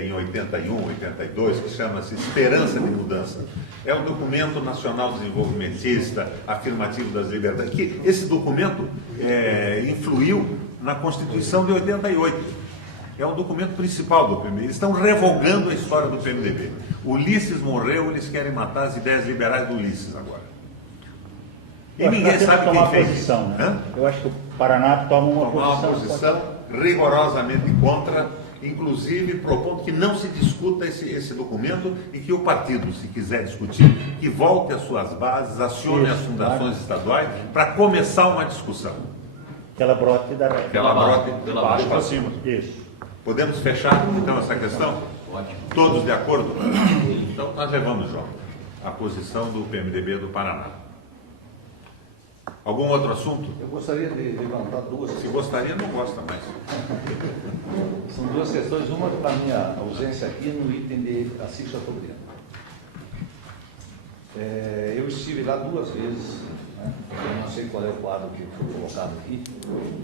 em 81, 82, que chama-se Esperança de Mudança. É um documento nacional desenvolvimentista, afirmativo das liberdades. Que esse documento influiu na Constituição de 88. É o documento principal do PMDB. Eles estão revogando a história do PMDB. Ulisses morreu, eles querem matar as ideias liberais do Ulisses agora. E ninguém sabe quem fez isso. Né? Eu acho que o Paraná toma uma posição rigorosamente contra, inclusive propondo que não se discuta esse documento e que o partido, se quiser discutir, que volte às suas bases, acione as fundações estaduais para começar uma discussão. Que ela brote da de baixo para cima. Isso. Podemos fechar, então, essa questão? Ótimo. Todos de acordo? Então, nós levamos, João, a posição do PMDB do Paraná. Algum outro assunto? Eu gostaria de levantar duas. Se gostaria, não gosta mais. São duas questões. Uma da minha ausência aqui no item de Assis Chateaubriand. Eu estive lá duas vezes, né? Eu não sei qual é o quadro que foi colocado aqui,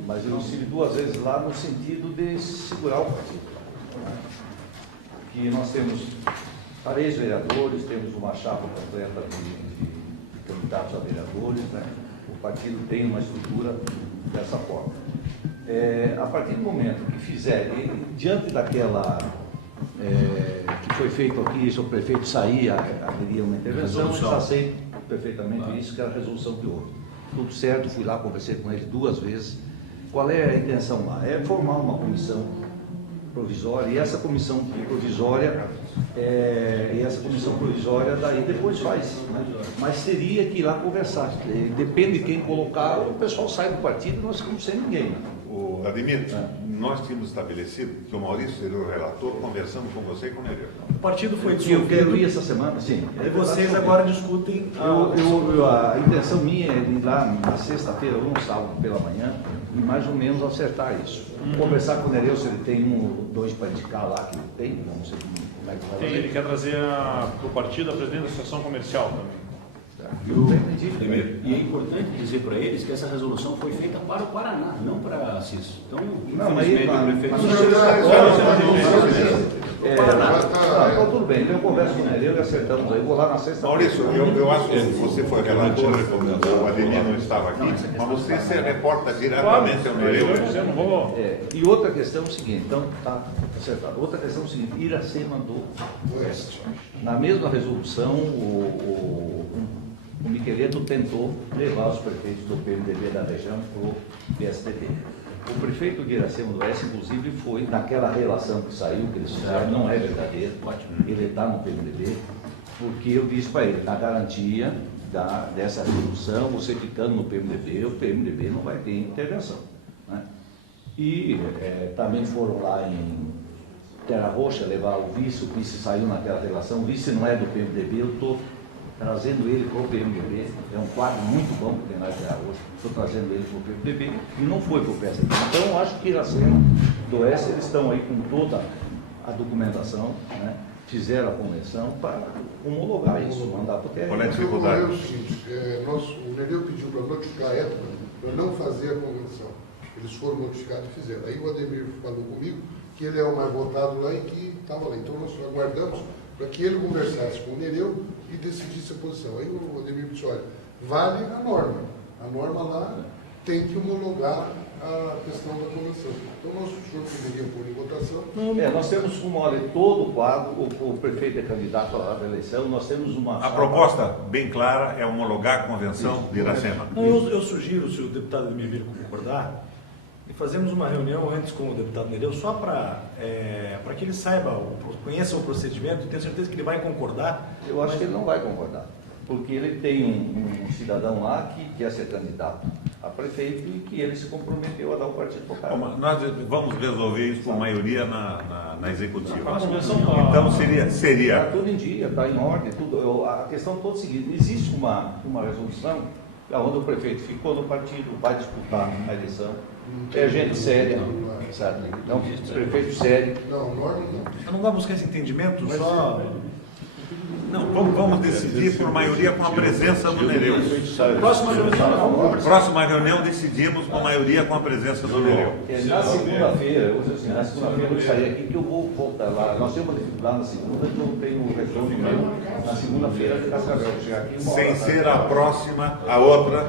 mas eu estive duas vezes lá no sentido de segurar o partido. Né? Que nós temos 3 vereadores, temos uma chapa completa de candidatos a vereadores, né? O partido tem uma estrutura dessa forma. A partir do momento que fizer, diante daquela que foi feito aqui, se o prefeito sair, haveria uma intervenção, eles aceitam perfeitamente isso, que é a resolução que houve. Tudo certo, fui lá, conversei com ele 2 vezes. Qual é a intenção lá? É formar uma comissão provisória, e essa comissão provisória, daí depois faz, né? Mas teria que ir lá conversar. Depende de quem colocar, o pessoal sai do partido e nós ficamos sem ninguém. Né? Ademir, nós tínhamos estabelecido que o Maurício seria o relator, conversando com você e com o Nereu. O partido foi dissolvido. Eu quero ir essa semana, sim. E vocês agora discutem. A intenção minha é ir lá na sexta-feira ou no sábado pela manhã e mais ou menos acertar isso. Conversar com o Nereu se ele tem 1 ou 2 para indicar lá, que ele tem, não sei como Ele quer trazer para o partido a presidente da Associação Comercial também. E é importante dizer para eles que essa resolução foi feita para o Paraná, não para Assis. Então, infelizmente, o prefeito... Tudo bem, eu converso com ele e acertamos aí, vou lá na sexta. Maurício, eu acho que você foi relator, o Ademir não estava aqui, mas você se reporta diretamente ao Nereu. E outra questão é o seguinte, então, tá acertado. Outra questão é o seguinte, Iracema do Oeste. Na mesma resolução, o Miqueleto tentou levar os prefeitos do PMDB da região para o PSDB. O prefeito de Iracema do Oeste, inclusive, foi naquela relação que saiu, que eles fizeram, não é verdadeiro, ele está no PMDB, porque eu disse para ele, na garantia dessa resolução, você ficando no PMDB, o PMDB não vai ter intervenção. Né? E também foram lá em Terra Roxa levar o vice saiu naquela relação, o vice não é do PMDB, eu estou trazendo ele para o PMDB, é um quadro muito bom que tem lá em Terra Roxa, estou trazendo ele para o PMDB e não foi para o PSDB. Então, eu acho que Iracema do Oeste, eles estão aí com toda a documentação, né? Fizeram a convenção para homologar isso, mandar para o TRE. Qual é a dificuldade? O seguinte, o Nereu pediu para notificar a época para não fazer a convenção. Eles foram notificados e fizeram. Aí o Ademir falou comigo que ele é o mais votado lá e que estava lá. Então nós aguardamos para que ele conversasse com o Nereu e decidisse a posição. Aí o Ademir disse, olha, vale a norma. A norma lá tem que homologar a questão da convenção. Então nós, o senhor poderia pôr em votação. Nós temos uma hora todo o quadro, o prefeito é candidato à eleição, nós temos uma... A proposta, bem clara, é homologar a convenção de Iracema. Eu sugiro, se o deputado me vir concordar, e fazemos uma reunião antes com o deputado Nereu, só para que ele saiba, conheça o procedimento, e tenho certeza que ele vai concordar. Eu acho que ele não vai concordar, porque ele tem um cidadão lá que quer ser candidato a prefeito e que ele se comprometeu a dar o partido para o cara. Nós vamos resolver isso por maioria na executiva. A convenção Então seria... Está tudo em dia, está em ordem, tudo. A questão toda é a seguinte, existe uma resolução onde o prefeito ficou no partido, vai disputar a eleição. É gente séria, sabe? Então, prefeito sério. Não, norma não. Não vai buscar esse entendimento só... Não, vamos decidir por maioria com a presença do Nereu. Próxima reunião decidimos com maioria com a presença do Nereu. Na segunda-feira, eu sair aqui que eu vou voltar lá. Nós temos uma dificuldade na segunda, que eu tenho um retorno meu. Na segunda-feira, de Cascavel, chegar aqui Sem ser a próxima, a outra,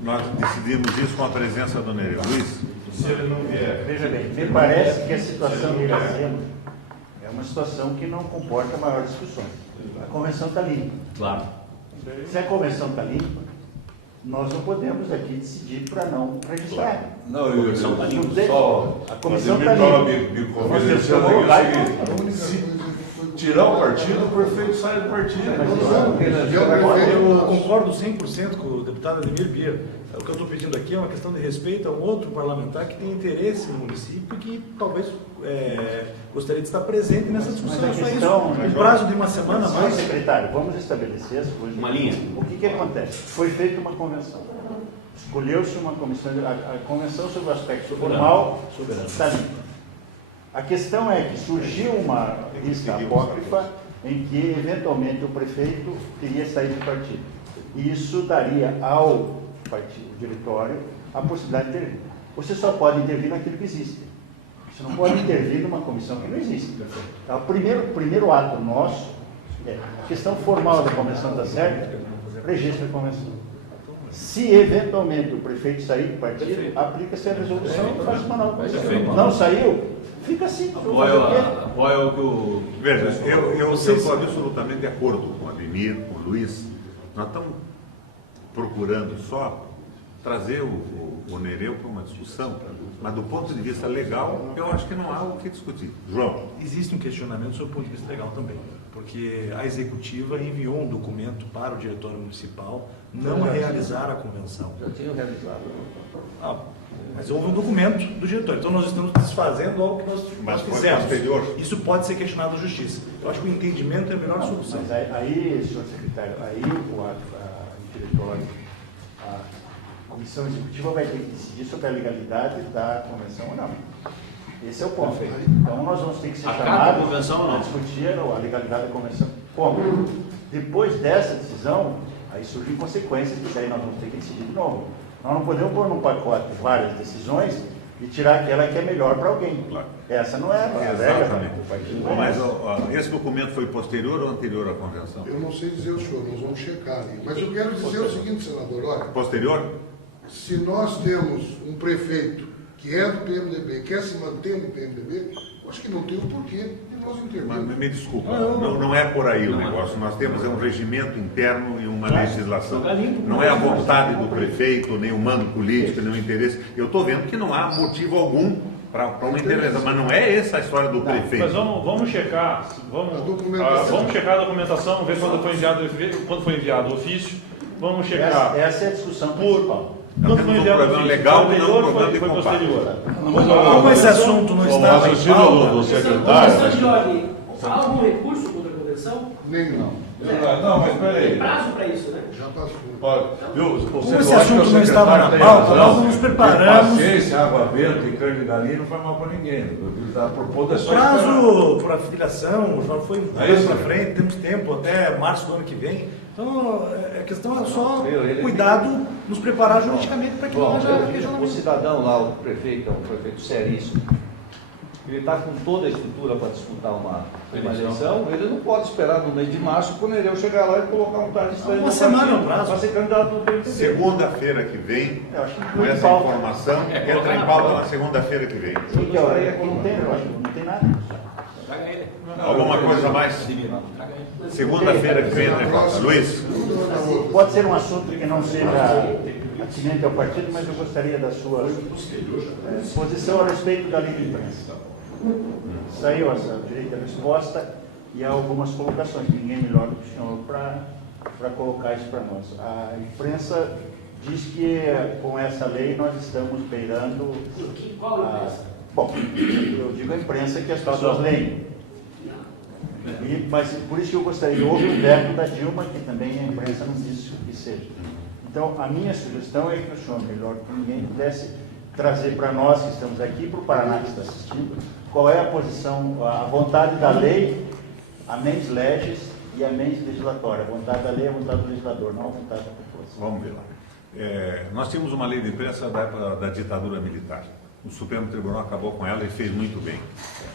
nós decidimos isso com a presença do Nereu. Luiz? Se ele não vier. Veja bem, me parece que a situação de Iracema é uma situação que não comporta maiores discussões. A convenção está limpa. Claro. Se a convenção está limpa, nós não podemos aqui decidir para não registrar. Não, a comissão está limpa. A comissão está limpa. Tirar o partido, o prefeito sai do partido. Eu concordo 100% com o deputado Ademir Bier. O que eu estou pedindo aqui é uma questão de respeito a um outro parlamentar que tem interesse no município e que talvez gostaria de estar presente nessa discussão. Mas a só questão, isso. Um prazo de uma semana Senhor mais. secretário, vamos estabelecer as coisas. Uma linha. O que acontece? Foi feita uma convenção. Escolheu-se uma comissão, a convenção sobre o aspecto formal está limpa. A questão é que surgiu uma lista apócrifa em que, eventualmente, o prefeito teria saído do partido. E isso daria ao partido, diretório, a possibilidade de intervir. Você só pode intervir naquilo que existe. Você não pode intervir numa comissão que não existe. Então, o primeiro ato nosso é a questão formal da convenção está certa, registra a convenção. Se eventualmente o prefeito sair do partido, aplica-se a resolução e faz uma nova convenção. Não saiu, fica assim. Apoia o que o... Veja, eu estou absolutamente de acordo com o Ademir, com o Luiz. Nós estamos procurando só trazer o Nereu para uma discussão, mas do ponto de vista legal, eu acho que não há o que discutir. João? Existe um questionamento sobre o ponto de vista legal também, porque a executiva enviou um documento para o diretório municipal não realizar a convenção. Já tinham realizado. Mas houve um documento do diretório, então nós estamos desfazendo algo que nós fizemos. Isso pode ser questionado à justiça. Eu acho que o entendimento é a melhor solução. Mas aí, senhor secretário, aí o diretório, a comissão executiva vai ter que decidir sobre a legalidade da convenção ou não. Esse é o ponto. Então nós vamos ter que ser chamados a discutir a legalidade da convenção. Como? Depois dessa decisão, aí surgem consequências que daí nós vamos ter que decidir de novo. Nós não podemos pôr num pacote várias decisões e tirar aquela que é melhor para alguém. Claro. Essa não é a regra. Mas esse documento foi posterior ou anterior à convenção? Eu não sei dizer o senhor, nós vamos checar ali. Mas eu quero dizer o seguinte, senador, olha, Posterior? se nós temos um prefeito que é do PMDB, quer se manter no PMDB, eu acho que não tem o porquê de nós Mas intervirmos. me desculpa, não é por aí o negócio. Nós temos um regimento interno e uma legislação. Não é a vontade do prefeito, nem o mando político, nem o interesse. Eu estou vendo que não há motivo algum para uma intervenção, mas não é essa a história do prefeito. Mas vamos checar, vamos checar a documentação, ver quando foi enviado o ofício. Vamos checar. Essa é a discussão principal. Quando foi enviado o ofício, legal, foi não anterior ou foi posterior? Como esse assunto não estava em pauta, Questão de ordem. Há algum recurso contra a convenção? Nenhum. Não, mas peraí. Tem prazo para isso, né? Já passou. Como esse assunto não estava na pauta, nós nos preparamos. Paciência, água verde e carne de galinha não faz mal para ninguém. O prazo para a filiação já foi para frente, temos tempo até março do ano que vem. Então, a questão é só cuidado, nos preparar juridicamente para que não haja O questionamento. cidadão lá, o prefeito, é um prefeito seríssimo. Ele está com toda a estrutura para disputar uma eleição, ele não pode esperar no mês de março, quando ele chegar lá e colocar um tarde Uma semana no prazo. para ser candidato no PMDB. Segunda-feira que vem, Eu acho que com essa pauta. informação, entra em pauta na segunda-feira que vem. Que hora? Aqui não tem, eu acho que não tem nada. Alguma coisa a mais? Segunda-feira que vem entra em pauta. Luiz? Pode ser um assunto que não seja atinente ao partido, mas eu gostaria da sua posição a respeito da lei de imprensa. Saiu essa direita resposta e há algumas colocações, ninguém melhor do que o senhor para colocar isso para nós. A imprensa diz que com essa lei nós estamos beirando. Qual imprensa? Bom, eu digo a imprensa que as pessoas leem. Mas por isso que eu gostaria, houve um veto da Dilma, que também a imprensa não disse que seja. Então, a minha sugestão é que o senhor, melhor que ninguém, pudesse trazer para nós que estamos aqui, para o Paraná que está assistindo, qual é a posição, a vontade da lei, a mens legis e a mens legislatória. A vontade da lei é a vontade do legislador, não a vontade da população. Vamos ver lá. Nós tínhamos uma lei de imprensa da época da ditadura militar. O Supremo Tribunal acabou com ela e fez muito bem.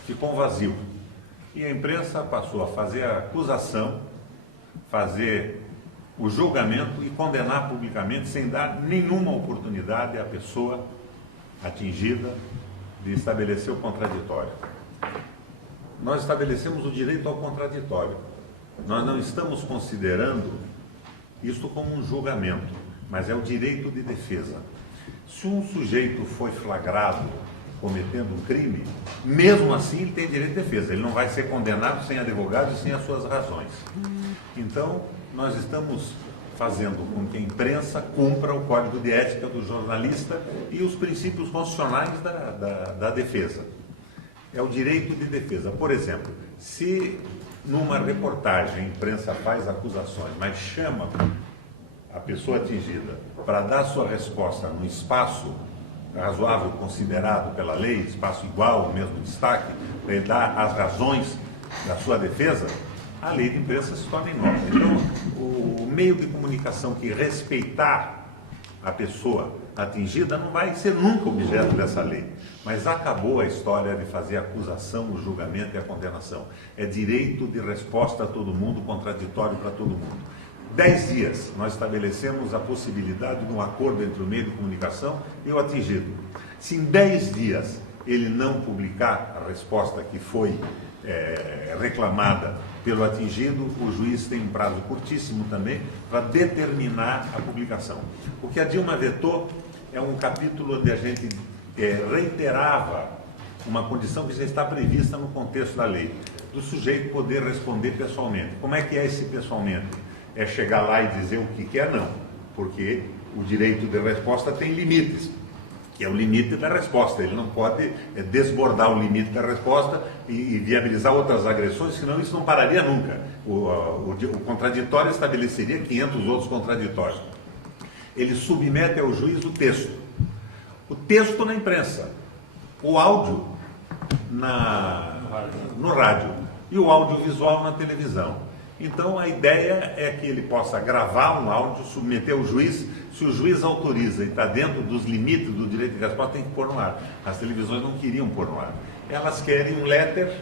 Ficou um vazio. E a imprensa passou a fazer a acusação, fazer o julgamento e condenar publicamente sem dar nenhuma oportunidade à pessoa atingida de estabelecer o contraditório. Nós estabelecemos o direito ao contraditório. Nós não estamos considerando isso como um julgamento, mas é o direito de defesa. Se um sujeito foi flagrado cometendo um crime, mesmo assim ele tem direito de defesa. Ele não vai ser condenado sem advogado e sem as suas razões. Então, nós estamos fazendo com que a imprensa cumpra o código de ética do jornalista e os princípios constitucionais da defesa. É o direito de defesa. Por exemplo, se numa reportagem a imprensa faz acusações, mas chama a pessoa atingida para dar sua resposta no espaço razoável considerado pela lei, espaço igual, mesmo destaque, para ele dar as razões da sua defesa, a lei de imprensa se torna inócua. Então, o meio de comunicação que respeitar a pessoa atingida não vai ser nunca objeto dessa lei. Mas acabou a história de fazer a acusação, o julgamento e a condenação. É direito de resposta a todo mundo, contraditório para todo mundo. 10 dias, nós estabelecemos a possibilidade de um acordo entre o meio de comunicação e o atingido. Se em 10 dias ele não publicar a resposta que foi reclamada pelo atingido, o juiz tem um prazo curtíssimo também para determinar a publicação. O que a Dilma vetou é um capítulo onde a gente reiterava uma condição que já está prevista no contexto da lei, do sujeito poder responder pessoalmente. Como é que é esse pessoalmente? É chegar lá e dizer o que quer? Não, porque o direito de resposta tem limites, que é o limite da resposta. Ele não pode desbordar o limite da resposta e viabilizar outras agressões, senão isso não pararia nunca. O contraditório estabeleceria 500 outros contraditórios. Ele submete ao juiz o texto na imprensa, o áudio no rádio e o audiovisual na televisão. Então a ideia é que ele possa gravar um áudio, submeter ao juiz, se o juiz autoriza e está dentro dos limites do direito de resposta, tem que pôr no ar. As televisões não queriam pôr no ar. Elas querem um letter,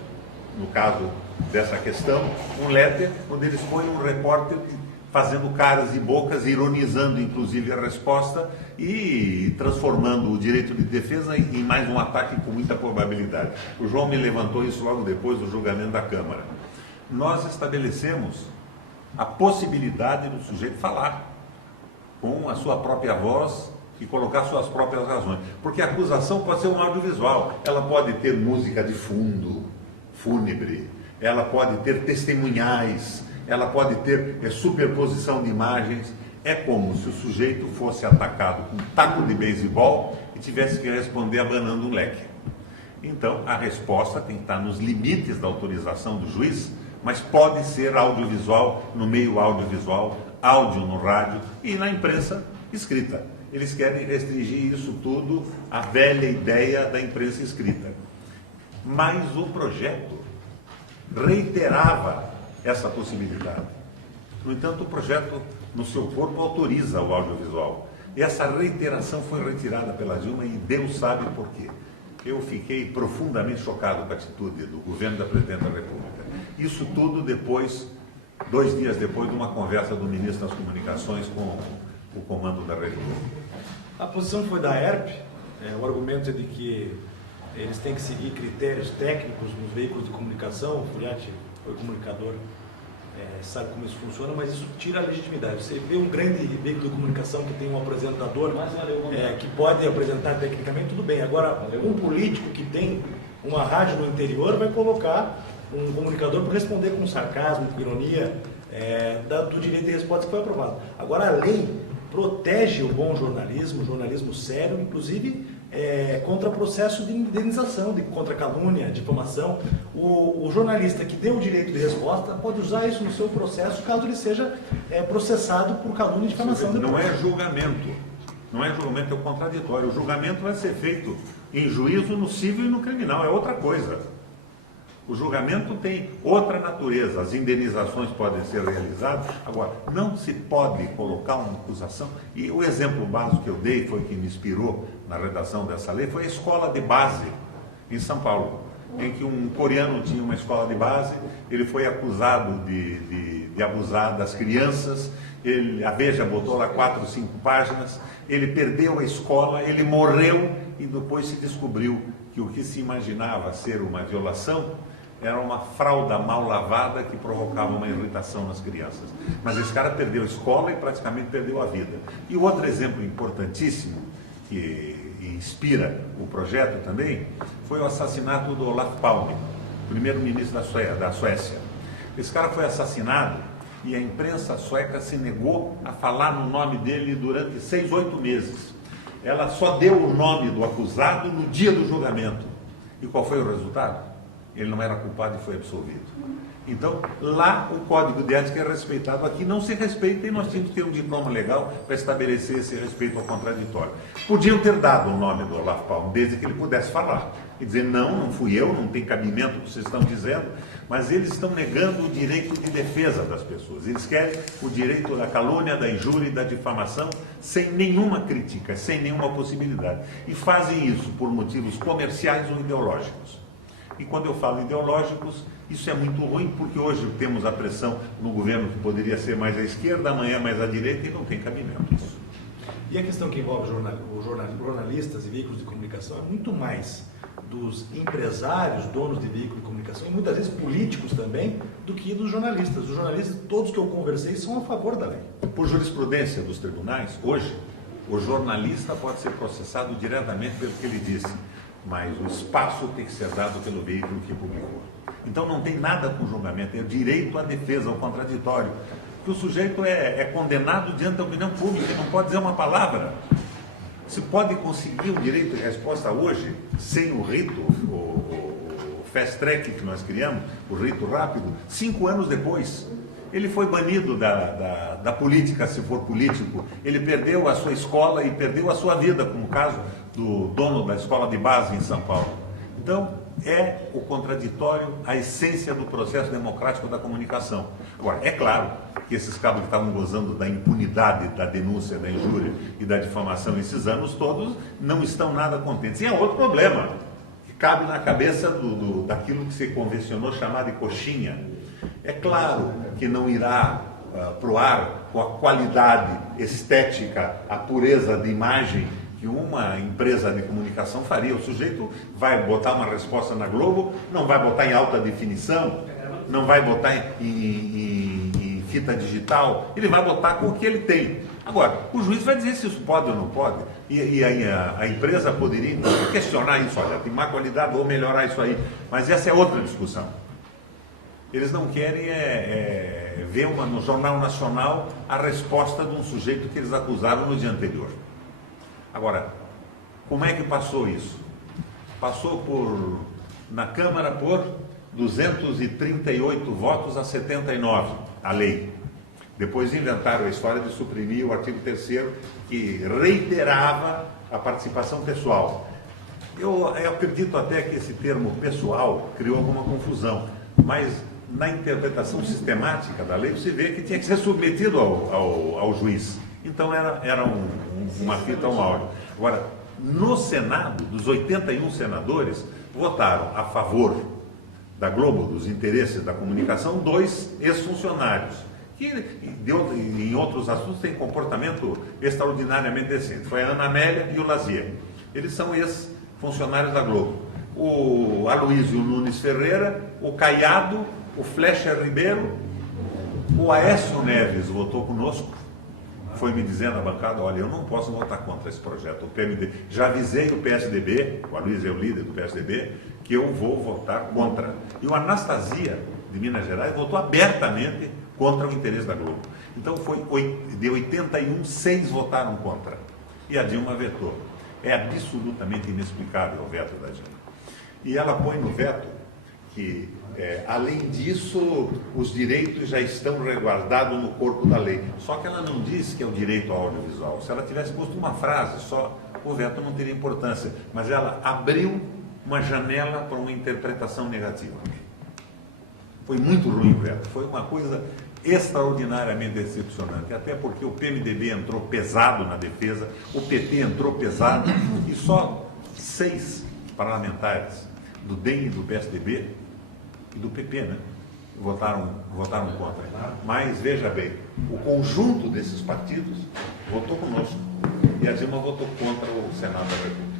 no caso dessa questão, um letter onde eles põem um repórter fazendo caras e bocas, ironizando inclusive a resposta e transformando o direito de defesa em mais um ataque com muita probabilidade. O João me levantou isso logo depois do julgamento da Câmara. Nós estabelecemos a possibilidade do sujeito falar com a sua própria voz e colocar suas próprias razões. Porque a acusação pode ser um audiovisual, ela pode ter música de fundo, fúnebre, ela pode ter testemunhais, ela pode ter superposição de imagens. É como se o sujeito fosse atacado com um taco de beisebol e tivesse que responder abanando um leque. Então, a resposta tem que estar nos limites da autorização do juiz, mas pode ser audiovisual no meio audiovisual, áudio no rádio e na imprensa escrita. Eles querem restringir isso tudo à velha ideia da imprensa escrita. Mas o projeto reiterava essa possibilidade. No entanto, o projeto, no seu corpo, autoriza o audiovisual. E essa reiteração foi retirada pela Dilma e Deus sabe por quê. Eu fiquei profundamente chocado com a atitude do governo da Presidente da República. Isso tudo depois, 2 dias depois, de uma conversa do ministro das Comunicações com o comando da Rede Globo. A posição foi da ERP, o argumento é de que eles têm que seguir critérios técnicos nos veículos de comunicação. O Furiati foi comunicador, sabe como isso funciona, mas isso tira a legitimidade. Você vê um grande veículo de comunicação que tem um apresentador que pode apresentar tecnicamente, tudo bem. Agora, um político que tem uma rádio no interior vai colocar um comunicador para responder com sarcasmo, com ironia, do direito de resposta que foi aprovado. Agora, a lei protege o bom jornalismo, o jornalismo sério, inclusive contra processo de indenização, contra calúnia, difamação. O jornalista que deu o direito de resposta pode usar isso no seu processo caso ele seja processado por calúnia e difamação. Não é julgamento. Não é julgamento, é o contraditório. O julgamento vai ser feito em juízo no civil e no criminal, é outra coisa. O julgamento tem outra natureza, as indenizações podem ser realizadas. Agora, não se pode colocar uma acusação, e o exemplo básico que eu dei, foi que me inspirou na redação dessa lei, foi a escola de base em São Paulo, em que um coreano tinha uma escola de base, ele foi acusado de abusar das crianças, a Veja botou lá 4 ou 5 páginas, ele perdeu a escola, ele morreu e depois se descobriu que o que se imaginava ser uma violação era uma fralda mal lavada que provocava uma irritação nas crianças. Mas esse cara perdeu a escola e praticamente perdeu a vida. E o outro exemplo importantíssimo, que inspira o projeto também, foi o assassinato do Olof Palme, primeiro-ministro da Suécia. Esse cara foi assassinado e a imprensa sueca se negou a falar no nome dele durante 6, 8 meses. Ela só deu o nome do acusado no dia do julgamento. E qual foi o resultado? Ele não era culpado e foi absolvido. Então, lá o Código de Ética é respeitado, aqui não se respeita e nós tínhamos que ter um diploma legal para estabelecer esse respeito ao contraditório. Podiam ter dado o nome do Olof Palme, desde que ele pudesse falar. E dizer, não fui eu, não tem cabimento o que vocês estão dizendo, mas eles estão negando o direito de defesa das pessoas. Eles querem o direito da calúnia, da injúria e da difamação sem nenhuma crítica, sem nenhuma possibilidade. E fazem isso por motivos comerciais ou ideológicos. E quando eu falo ideológicos, isso é muito ruim, porque hoje temos a pressão no governo que poderia ser mais à esquerda, amanhã mais à direita, e não tem cabimento isso. E a questão que envolve jornalistas e veículos de comunicação é muito mais dos empresários, donos de veículos de comunicação, e muitas vezes políticos também, do que dos jornalistas. Os jornalistas, todos que eu conversei, são a favor da lei. Por jurisprudência dos tribunais, hoje, o jornalista pode ser processado diretamente pelo que ele disse, mas o espaço tem que ser dado pelo veículo que publicou. Então não tem nada com julgamento, é o direito à defesa, ao contraditório. Que o sujeito é condenado diante da opinião pública, ele não pode dizer uma palavra. Se pode conseguir o direito de resposta hoje, sem o rito, o fast track que nós criamos, o rito rápido, 5 anos depois. Ele foi banido da política, se for político. Ele perdeu a sua escola e perdeu a sua vida, como o caso do dono da escola de base em São Paulo. Então, é o contraditório, a essência do processo democrático da comunicação. Agora, é claro que esses cabos que estavam gozando da impunidade, da denúncia, da injúria e da difamação esses anos todos, não estão nada contentes. E é outro problema, que cabe na cabeça daquilo que se convencionou chamar de coxinha. É claro que não irá pro ar com a qualidade estética, a pureza de imagem que uma empresa de comunicação faria. O sujeito vai botar uma resposta na Globo, não vai botar em alta definição, não vai botar em fita digital, ele vai botar com o que ele tem. Agora, o juiz vai dizer se isso pode ou não pode, e a empresa poderia questionar isso, olha, tem má qualidade, ou melhorar isso aí, mas essa é outra discussão. Eles não querem ver no Jornal Nacional a resposta de um sujeito que eles acusaram no dia anterior. Agora, como é que passou isso? Passou na Câmara por 238 votos a 79, a lei. Depois inventaram a história de suprimir o artigo 3º, que reiterava a participação pessoal. Eu acredito até que esse termo pessoal criou alguma confusão, mas na interpretação sistemática da lei você vê que tinha que ser submetido ao juiz. Então era uma fita, um áudio. Agora, no Senado, dos 81 senadores, votaram a favor da Globo, dos interesses da comunicação, 2 ex-funcionários, que em outros assuntos têm comportamento extraordinariamente decente. Foi a Ana Amélia e o Lazier. Eles são ex-funcionários da Globo. O Aloysio Nunes Ferreira, o Caiado, o Flecha Ribeiro, o Aécio Neves votou conosco, foi me dizendo na bancada, olha, eu não posso votar contra esse projeto, o PMDB. Já avisei o PSDB, o Aloysio é o líder do PSDB, que eu vou votar contra. E o Anastasia, de Minas Gerais, votou abertamente contra o interesse da Globo. Então, de 81, 6 votaram contra. E a Dilma vetou. É absolutamente inexplicável o veto da Dilma. E ela põe no veto que, além disso, os direitos já estão resguardados no corpo da lei. Só que ela não diz que é o direito ao audiovisual. Se ela tivesse posto uma frase só, o veto não teria importância. Mas ela abriu uma janela para uma interpretação negativa. Foi muito ruim o veto. Foi uma coisa extraordinariamente decepcionante, até porque o PMDB entrou pesado na defesa, o PT entrou pesado, e só 6 parlamentares do DEM e do PSDB e do PP, né, votaram contra. Mas, veja bem, o conjunto desses partidos votou conosco, e a Dilma votou contra o Senado da República.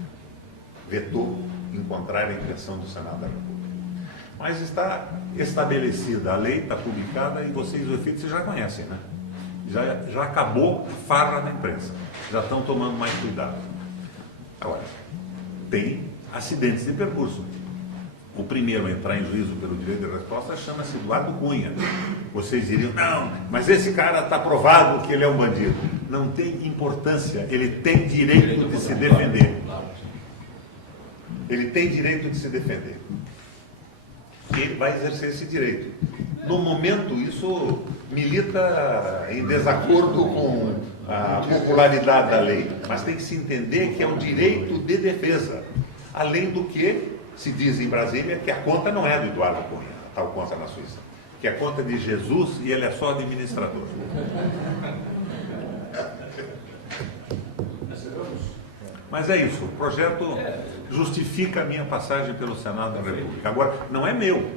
Vetou em contrário à intenção do Senado da República. Mas está estabelecida, a lei está publicada e os efeitos vocês já conhecem, né? Já acabou a farra na imprensa, já estão tomando mais cuidado. Agora, tem acidentes de percurso. O primeiro a entrar em juízo pelo direito de resposta chama-se Eduardo Cunha. Vocês diriam, não, mas esse cara está provado que ele é um bandido. Não tem importância, ele tem direito de se defender. Ele tem direito de se defender. Ele vai exercer esse direito. No momento, isso milita em desacordo com a popularidade da lei, mas tem que se entender que é um direito de defesa. Além do que se diz em Brasília que a conta não é do Eduardo Cunha, a tal conta na Suíça, que é a conta de Jesus e ele é só administrador. Mas é isso, o projeto justifica a minha passagem pelo Senado da República. Agora, não é meu.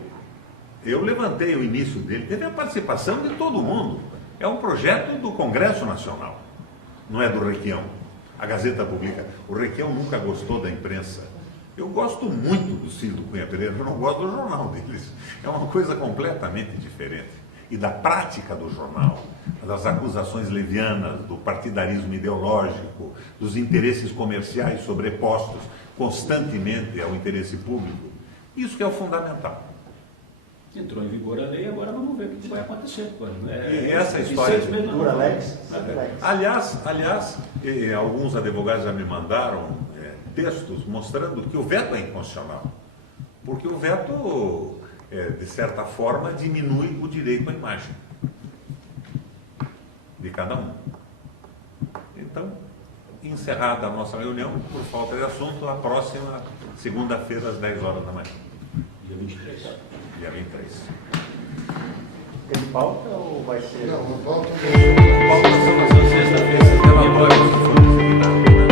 Eu levantei o início dele, teve a participação de todo mundo. É um projeto do Congresso Nacional, não é do Requião. A Gazeta publica. O Requião nunca gostou da imprensa. Eu gosto muito do Ciro Cunha Pereira, eu não gosto do jornal deles. É uma coisa completamente diferente. E da prática do jornal, das acusações levianas, do partidarismo ideológico, dos interesses comerciais sobrepostos constantemente ao interesse público. Isso que é o fundamental. Entrou em vigor a lei, agora vamos ver o que vai acontecer. E essa história... Aliás, alguns advogados já me mandaram textos mostrando que o veto é inconstitucional. Porque o veto, de certa forma, diminui o direito à imagem de cada um. Então, encerrada a nossa reunião, por falta de assunto, a próxima segunda-feira, às 10 horas da manhã. Dia 23. Dia 23. Tem pauta ou vai ser? Não, não falta. Pauta são sexta-feira, esses relatórios que foram disseminados, né?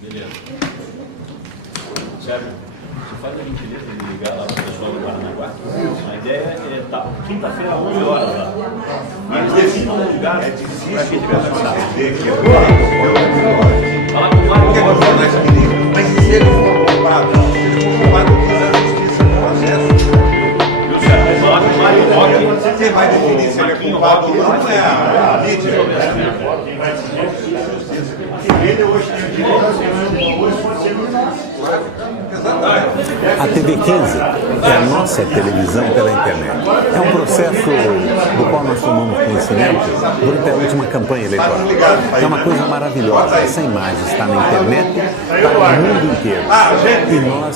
Beleza. Sérgio, você faz a gentileza de ligar lá para o pessoal do Paranaguá? A ideia é quinta-feira, 11 horas lá. Mas terminam o lugar. É difícil para entender que Fala com o Mário Rocha. mas se ele for culpado, diz a justiça no processo. Viu, Sérgio? Fala com o Mário Rocha. Quem vai definir se ele é culpado ou não é a mídia. Quem vai decidir é a justiça. Ele hoje tem o direito, hoje pode ser A TV 15 é a nossa televisão pela internet. É um processo do qual nós tomamos conhecimento durante a última campanha eleitoral. É uma coisa maravilhosa. Essa imagem está na internet para o mundo inteiro. E nós